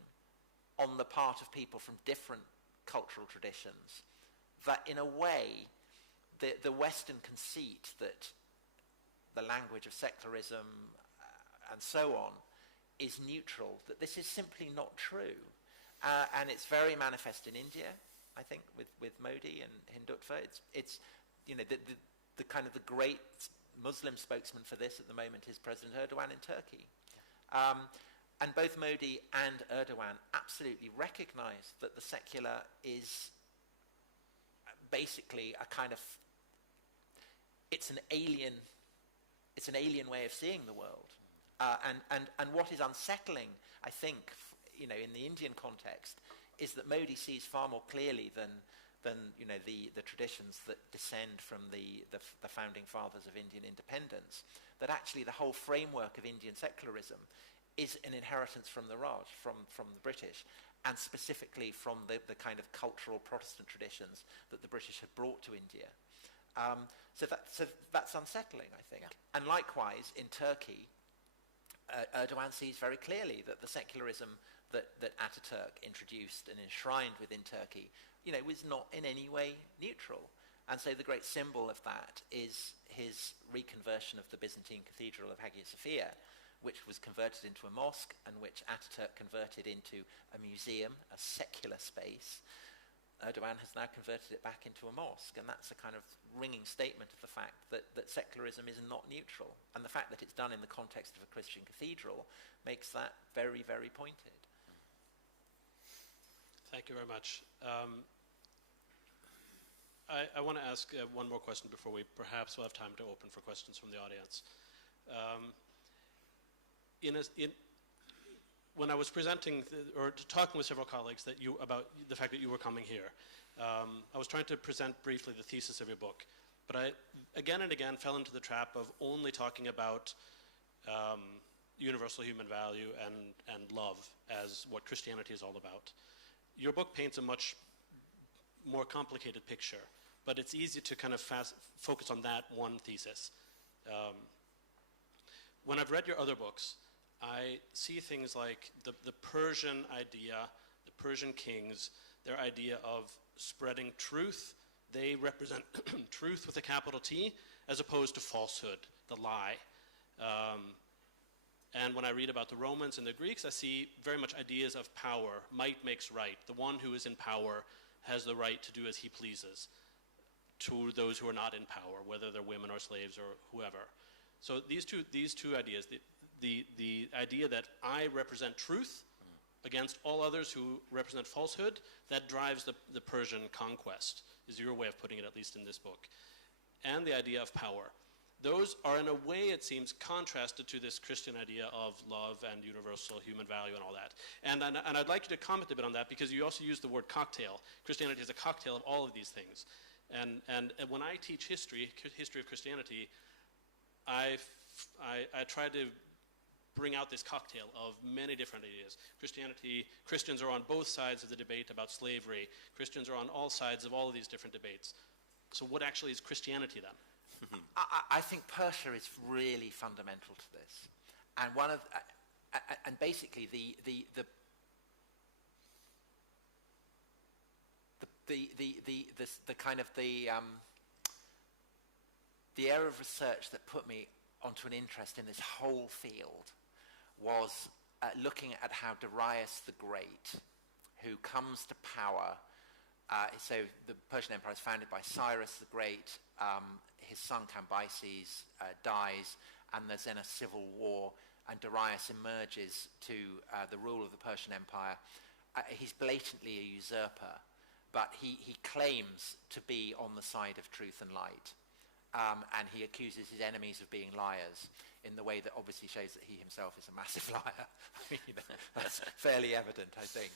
on the part of people from different cultural traditions that in a way the Western conceit that the language of secularism and so on is neutral, that this is simply not true. And it's very manifest in India, I think, with Modi and Hindutva. It's the kind of the great Muslim spokesman for this at the moment is President Erdogan in Turkey. And both Modi and Erdogan absolutely recognize that the secular is basically a kind of, it's an alien way of seeing the world. And what is unsettling, I think, in the Indian context, is that Modi sees far more clearly than the traditions that descend from the founding fathers of Indian independence, that actually the whole framework of Indian secularism is an inheritance from the Raj, from the British, and specifically from the kind of cultural Protestant traditions that the British had brought to India. So that's unsettling, I think. Yeah. And likewise, in Turkey, Erdogan sees very clearly that the secularism that Ataturk introduced and enshrined within Turkey, was not in any way neutral. And so the great symbol of that is his reconversion of the Byzantine Cathedral of Hagia Sophia, which was converted into a mosque and which Ataturk converted into a museum, a secular space. Erdogan has now converted it back into a mosque, and that's a kind of ringing statement of the fact that secularism is not neutral. And the fact that it's done in the context of a Christian cathedral makes that very, very pointed. Thank you very much. I want to ask one more question before we perhaps will have time to open for questions from the audience. When I was presenting or talking with several colleagues about the fact that you were coming here, I was trying to present briefly the thesis of your book, but I again and again fell into the trap of only talking about universal human value and love as what Christianity is all about. Your book paints a much more complicated picture, but it's easy to kind of focus on that one thesis. When I've read your other books, I see things like the Persian idea, the Persian kings, their idea of spreading truth. They represent truth with a capital T as opposed to falsehood, the lie. And when I read about the Romans and the Greeks, I see very much ideas of power. Might makes right. The one who is in power has the right to do as he pleases to those who are not in power, whether they're women or slaves or whoever. So these two ideas, the idea that I represent truth against all others who represent falsehood, that drives the Persian conquest, is your way of putting it, at least in this book. And the idea of power. Those are, in a way, it seems, contrasted to this Christian idea of love and universal human value and all that. And I'd like you to comment a bit on that, because you also use the word cocktail. Christianity is a cocktail of all of these things. And when I teach history of Christianity, I try to bring out this cocktail of many different ideas. Christians are on both sides of the debate about slavery. Christians are on all sides of all of these different debates. So what actually is Christianity then? I think Persia is really fundamental to this, and and basically the kind of the area of research that put me onto an interest in this whole field was looking at how Darius the Great, who comes to power, so the Persian Empire is founded by Cyrus the Great, his son Cambyses dies, and there's then a civil war, and Darius emerges to the rule of the Persian Empire he's blatantly a usurper, but he claims to be on the side of truth and light. And he accuses his enemies of being liars in the way that obviously shows that he himself is a massive liar. I mean, that's fairly evident, I think.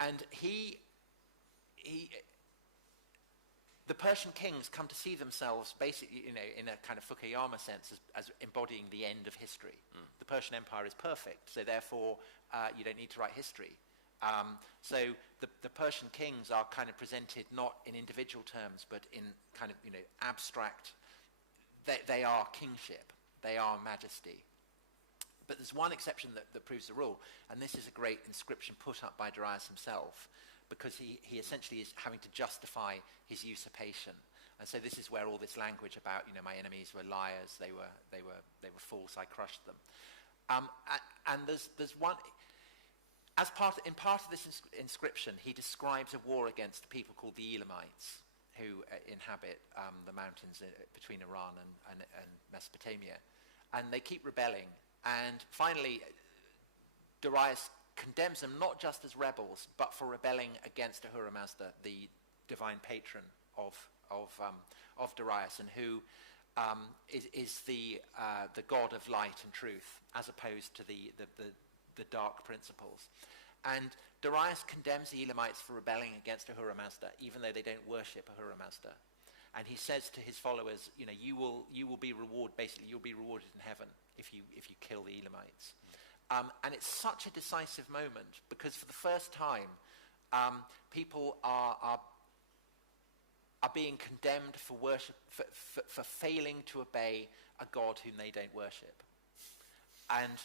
And the Persian kings come to see themselves basically, in a kind of Fukuyama sense, as embodying the end of history. The Persian Empire is perfect, so therefore you don't need to write history. So the Persian kings are kind of presented not in individual terms, but in kind of, abstract. They are kingship. They are majesty. But there's one exception that proves the rule, and this is a great inscription put up by Darius himself, because he essentially is having to justify his usurpation. And so this is where all this language about, my enemies were liars, they were false, I crushed them. And there's one... In part of this inscription, he describes a war against a people called the Elamites, who inhabit the mountains between Iran and Mesopotamia. And they keep rebelling. And finally, Darius condemns them not just as rebels, but for rebelling against Ahura Mazda, the divine patron of Darius, and who is the god of light and truth, as opposed to the dark principles. And Darius condemns the Elamites for rebelling against Ahura Mazda, even though they don't worship Ahura Mazda. And he says to his followers, you will be rewarded. Basically, you'll be rewarded in heaven if you kill the Elamites. And it's such a decisive moment, because for the first time, people are being condemned for worship, for failing to obey a god whom they don't worship. And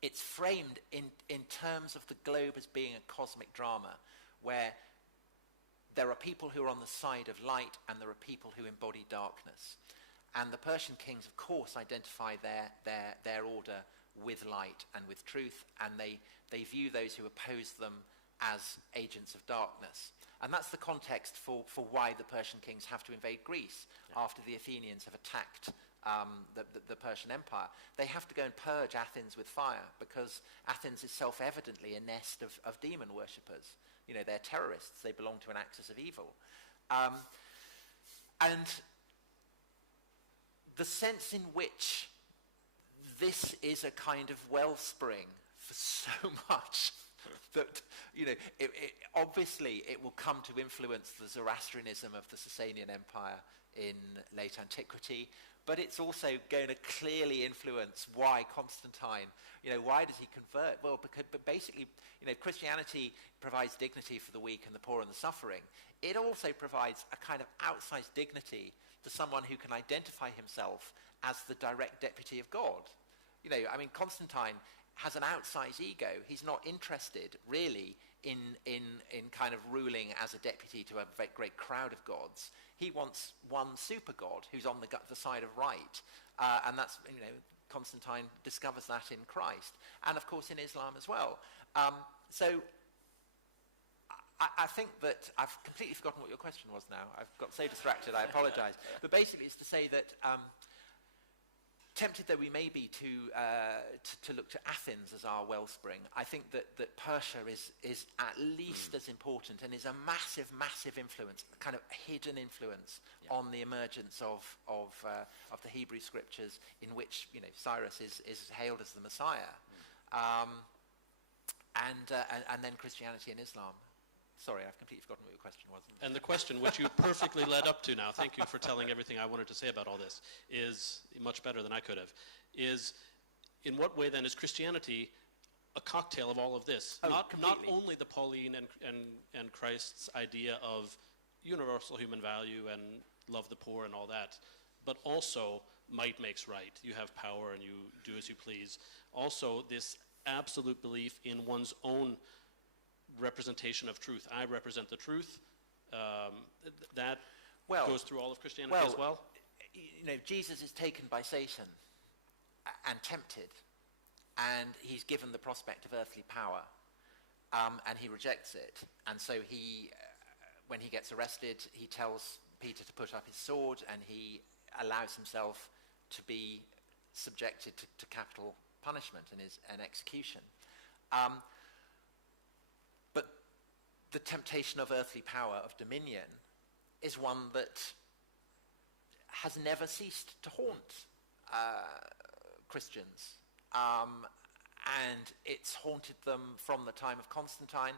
it's framed in terms of the globe as being a cosmic drama, where there are people who are on the side of light and there are people who embody darkness. And the Persian kings, of course, identify their order with light and with truth, and they view those who oppose them as agents of darkness. And that's the context for why the Persian kings have to invade Greece after the Athenians have attacked the Persian Empire. They have to go and purge Athens with fire, because Athens is self-evidently a nest of demon worshippers. They're terrorists. They belong to an axis of evil. And the sense in which this is a kind of wellspring for so much that, obviously it will come to influence the Zoroastrianism of the Sasanian Empire in late antiquity, but it's also going to clearly influence why Constantine, why does he convert? Well, but basically, Christianity provides dignity for the weak and the poor and the suffering. It also provides a kind of outsized dignity to someone who can identify himself as the direct deputy of God. Constantine has an outsized ego. He's not interested, really, in kind of ruling as a deputy to a very great crowd of gods. He wants one super god who's on the side of right. And that's, Constantine discovers that in Christ. And, of course, in Islam as well. So I think that I've completely forgotten what your question was now. I've got so distracted, I apologize. But basically it's to say that tempted though we may be to look to Athens as our wellspring, I think that Persia is at least as important and is a massive, massive influence, a kind of hidden influence on the emergence of the Hebrew scriptures, in which Cyrus is hailed as the Messiah, and then Christianity and Islam. Sorry, I've completely forgotten what your question was. And the question, which you perfectly led up to now, thank you for telling everything I wanted to say about all this, is much better than I could have, is in what way then is Christianity a cocktail of all of this? Not only the Pauline and Christ's idea of universal human value and love the poor and all that, but also might makes right. You have power and you do as you please. Also this absolute belief in one's own representation of truth. I represent the truth. That goes through all of Christianity as well. Jesus is taken by Satan and tempted, and he's given the prospect of earthly power, and he rejects it. And so when he gets arrested, he tells Peter to put up his sword, and he allows himself to be subjected to capital punishment and execution. the temptation of earthly power, of dominion, is one that has never ceased to haunt Christians. And it's haunted them from the time of Constantine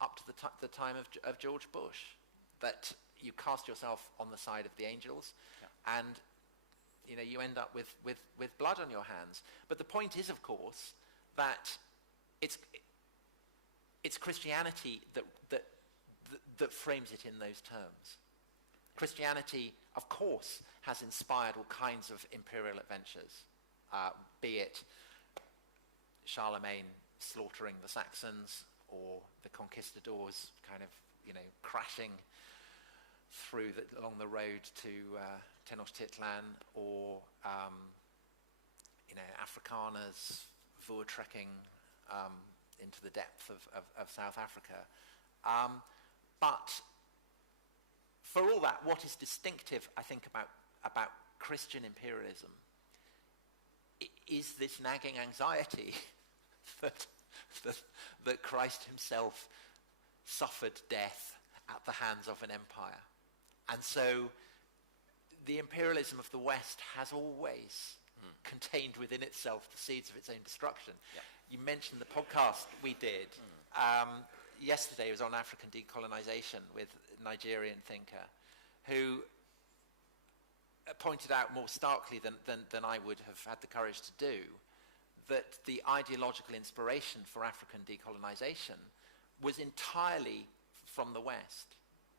up to the time of George Bush, that you cast yourself on the side of the angels, and you end up with blood on your hands. But the point is, of course, that it's Christianity that frames it in those terms. Christianity, of course, has inspired all kinds of imperial adventures, be it Charlemagne slaughtering the Saxons, or the conquistadors kind of, crashing along the road to Tenochtitlan, or Afrikaners voortrekking into the depth of South Africa. But for all that, what is distinctive, I think, about Christian imperialism is this nagging anxiety that Christ himself suffered death at the hands of an empire. And so the imperialism of the West has always contained within itself the seeds of its own destruction. Yeah. You mentioned the podcast we did. Yesterday was on African decolonization with a Nigerian thinker who pointed out more starkly than I would have had the courage to do that the ideological inspiration for African decolonization was entirely from the West.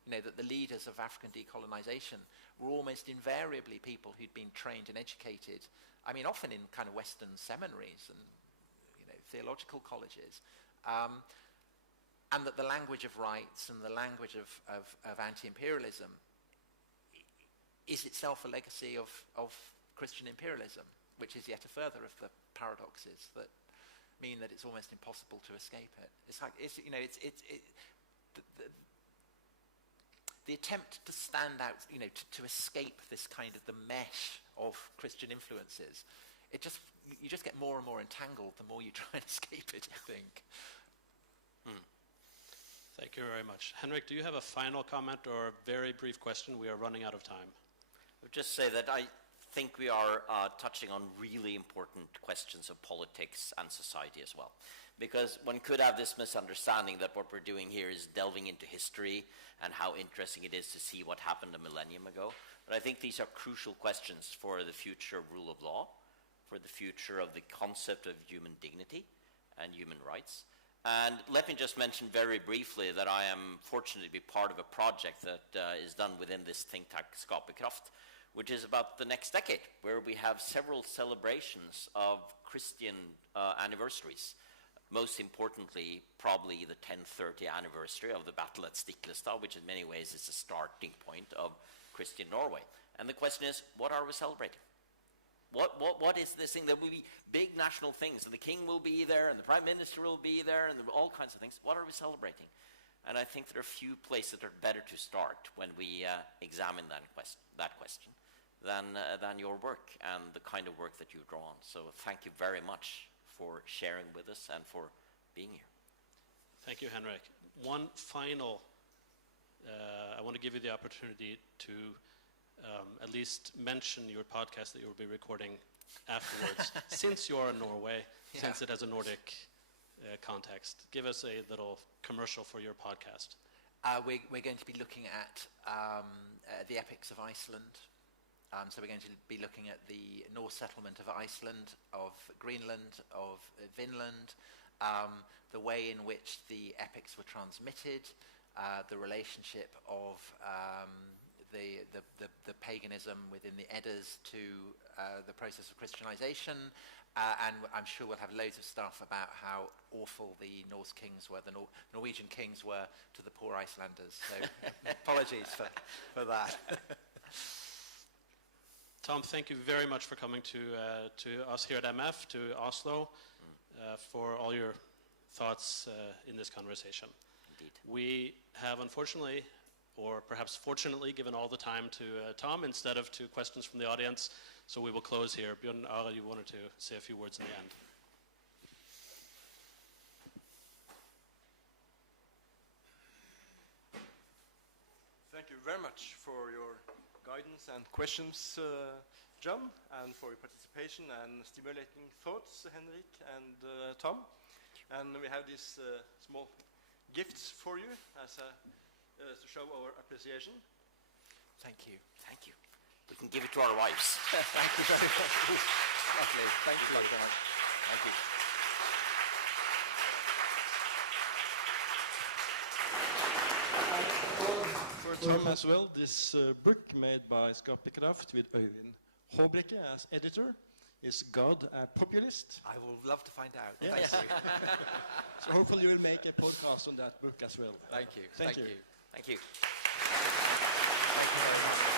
That the leaders of African decolonization were almost invariably people who'd been trained and educated, often in kind of Western seminaries and theological colleges, and that the language of rights and the language of anti-imperialism is itself a legacy of Christian imperialism, which is yet a further of the paradoxes that mean that it's almost impossible to escape it. It's like the attempt to stand out, to escape this kind of the mesh of Christian influences. You just get more and more entangled the more you try and escape it, I think. Thank you very much. Henrik, do you have a final comment or a very brief question? We are running out of time. I would just say that I think we are touching on really important questions of politics and society as well. Because one could have this misunderstanding that what we're doing here is delving into history and how interesting it is to see what happened a millennium ago. But I think these are crucial questions for the future of rule of law, for the future of the concept of human dignity and human rights. And let me just mention very briefly that I am fortunate to be part of a project that is done within this think tank, Skaperkraft, which is about the next decade, where we have several celebrations of Christian anniversaries. Most importantly, probably the 1030 anniversary of the battle at Stiklestad, which in many ways is the starting point of Christian Norway. And the question is, what are we celebrating? What is this thing that will be big national things, and the king will be there, and the prime minister will be there, and all kinds of things. What are we celebrating? And I think there are few places that are better to start when we examine that question than your work and the kind of work that you draw on. So thank you very much for sharing with us and for being here. Thank you, Henrik. One final, I want to give you the opportunity to at least mention your podcast that you will be recording afterwards, since you are in Norway, since it has a Nordic context. Give us a little commercial for your podcast. We're going to be looking at the epics of Iceland. So we're going to be looking at the Norse settlement of Iceland, of Greenland, of Vinland, the way in which the epics were transmitted, the relationship of the paganism within the Eddas to the process of Christianization, and I'm sure we'll have loads of stuff about how awful the Norse kings were, the Norwegian kings were to the poor Icelanders. So apologies for that. Tom, thank you very much for coming to us here at MF, to Oslo, for all your thoughts in this conversation. Indeed. We have unfortunately, or perhaps fortunately, given all the time to Tom instead of to questions from the audience, so we will close here. Bjørn Are, you wanted to say a few words in the end. thank you very much for your guidance and questions, John, and for your participation and stimulating thoughts, Henrik and Tom. And we have these small gifts for you as to show our appreciation. Thank you. Thank you. We can give it to our wives. Thank you very much. Lovely. Thank you very much. Thank you. For Tom as well, this book made by Skaperkraft with Øyvind Håbrekke as editor is God a Populist? I will love to find out. Yes. Thank you. So hopefully you will make a podcast on that book as well. Thank you. Thank you. Thank you. Thank you very much.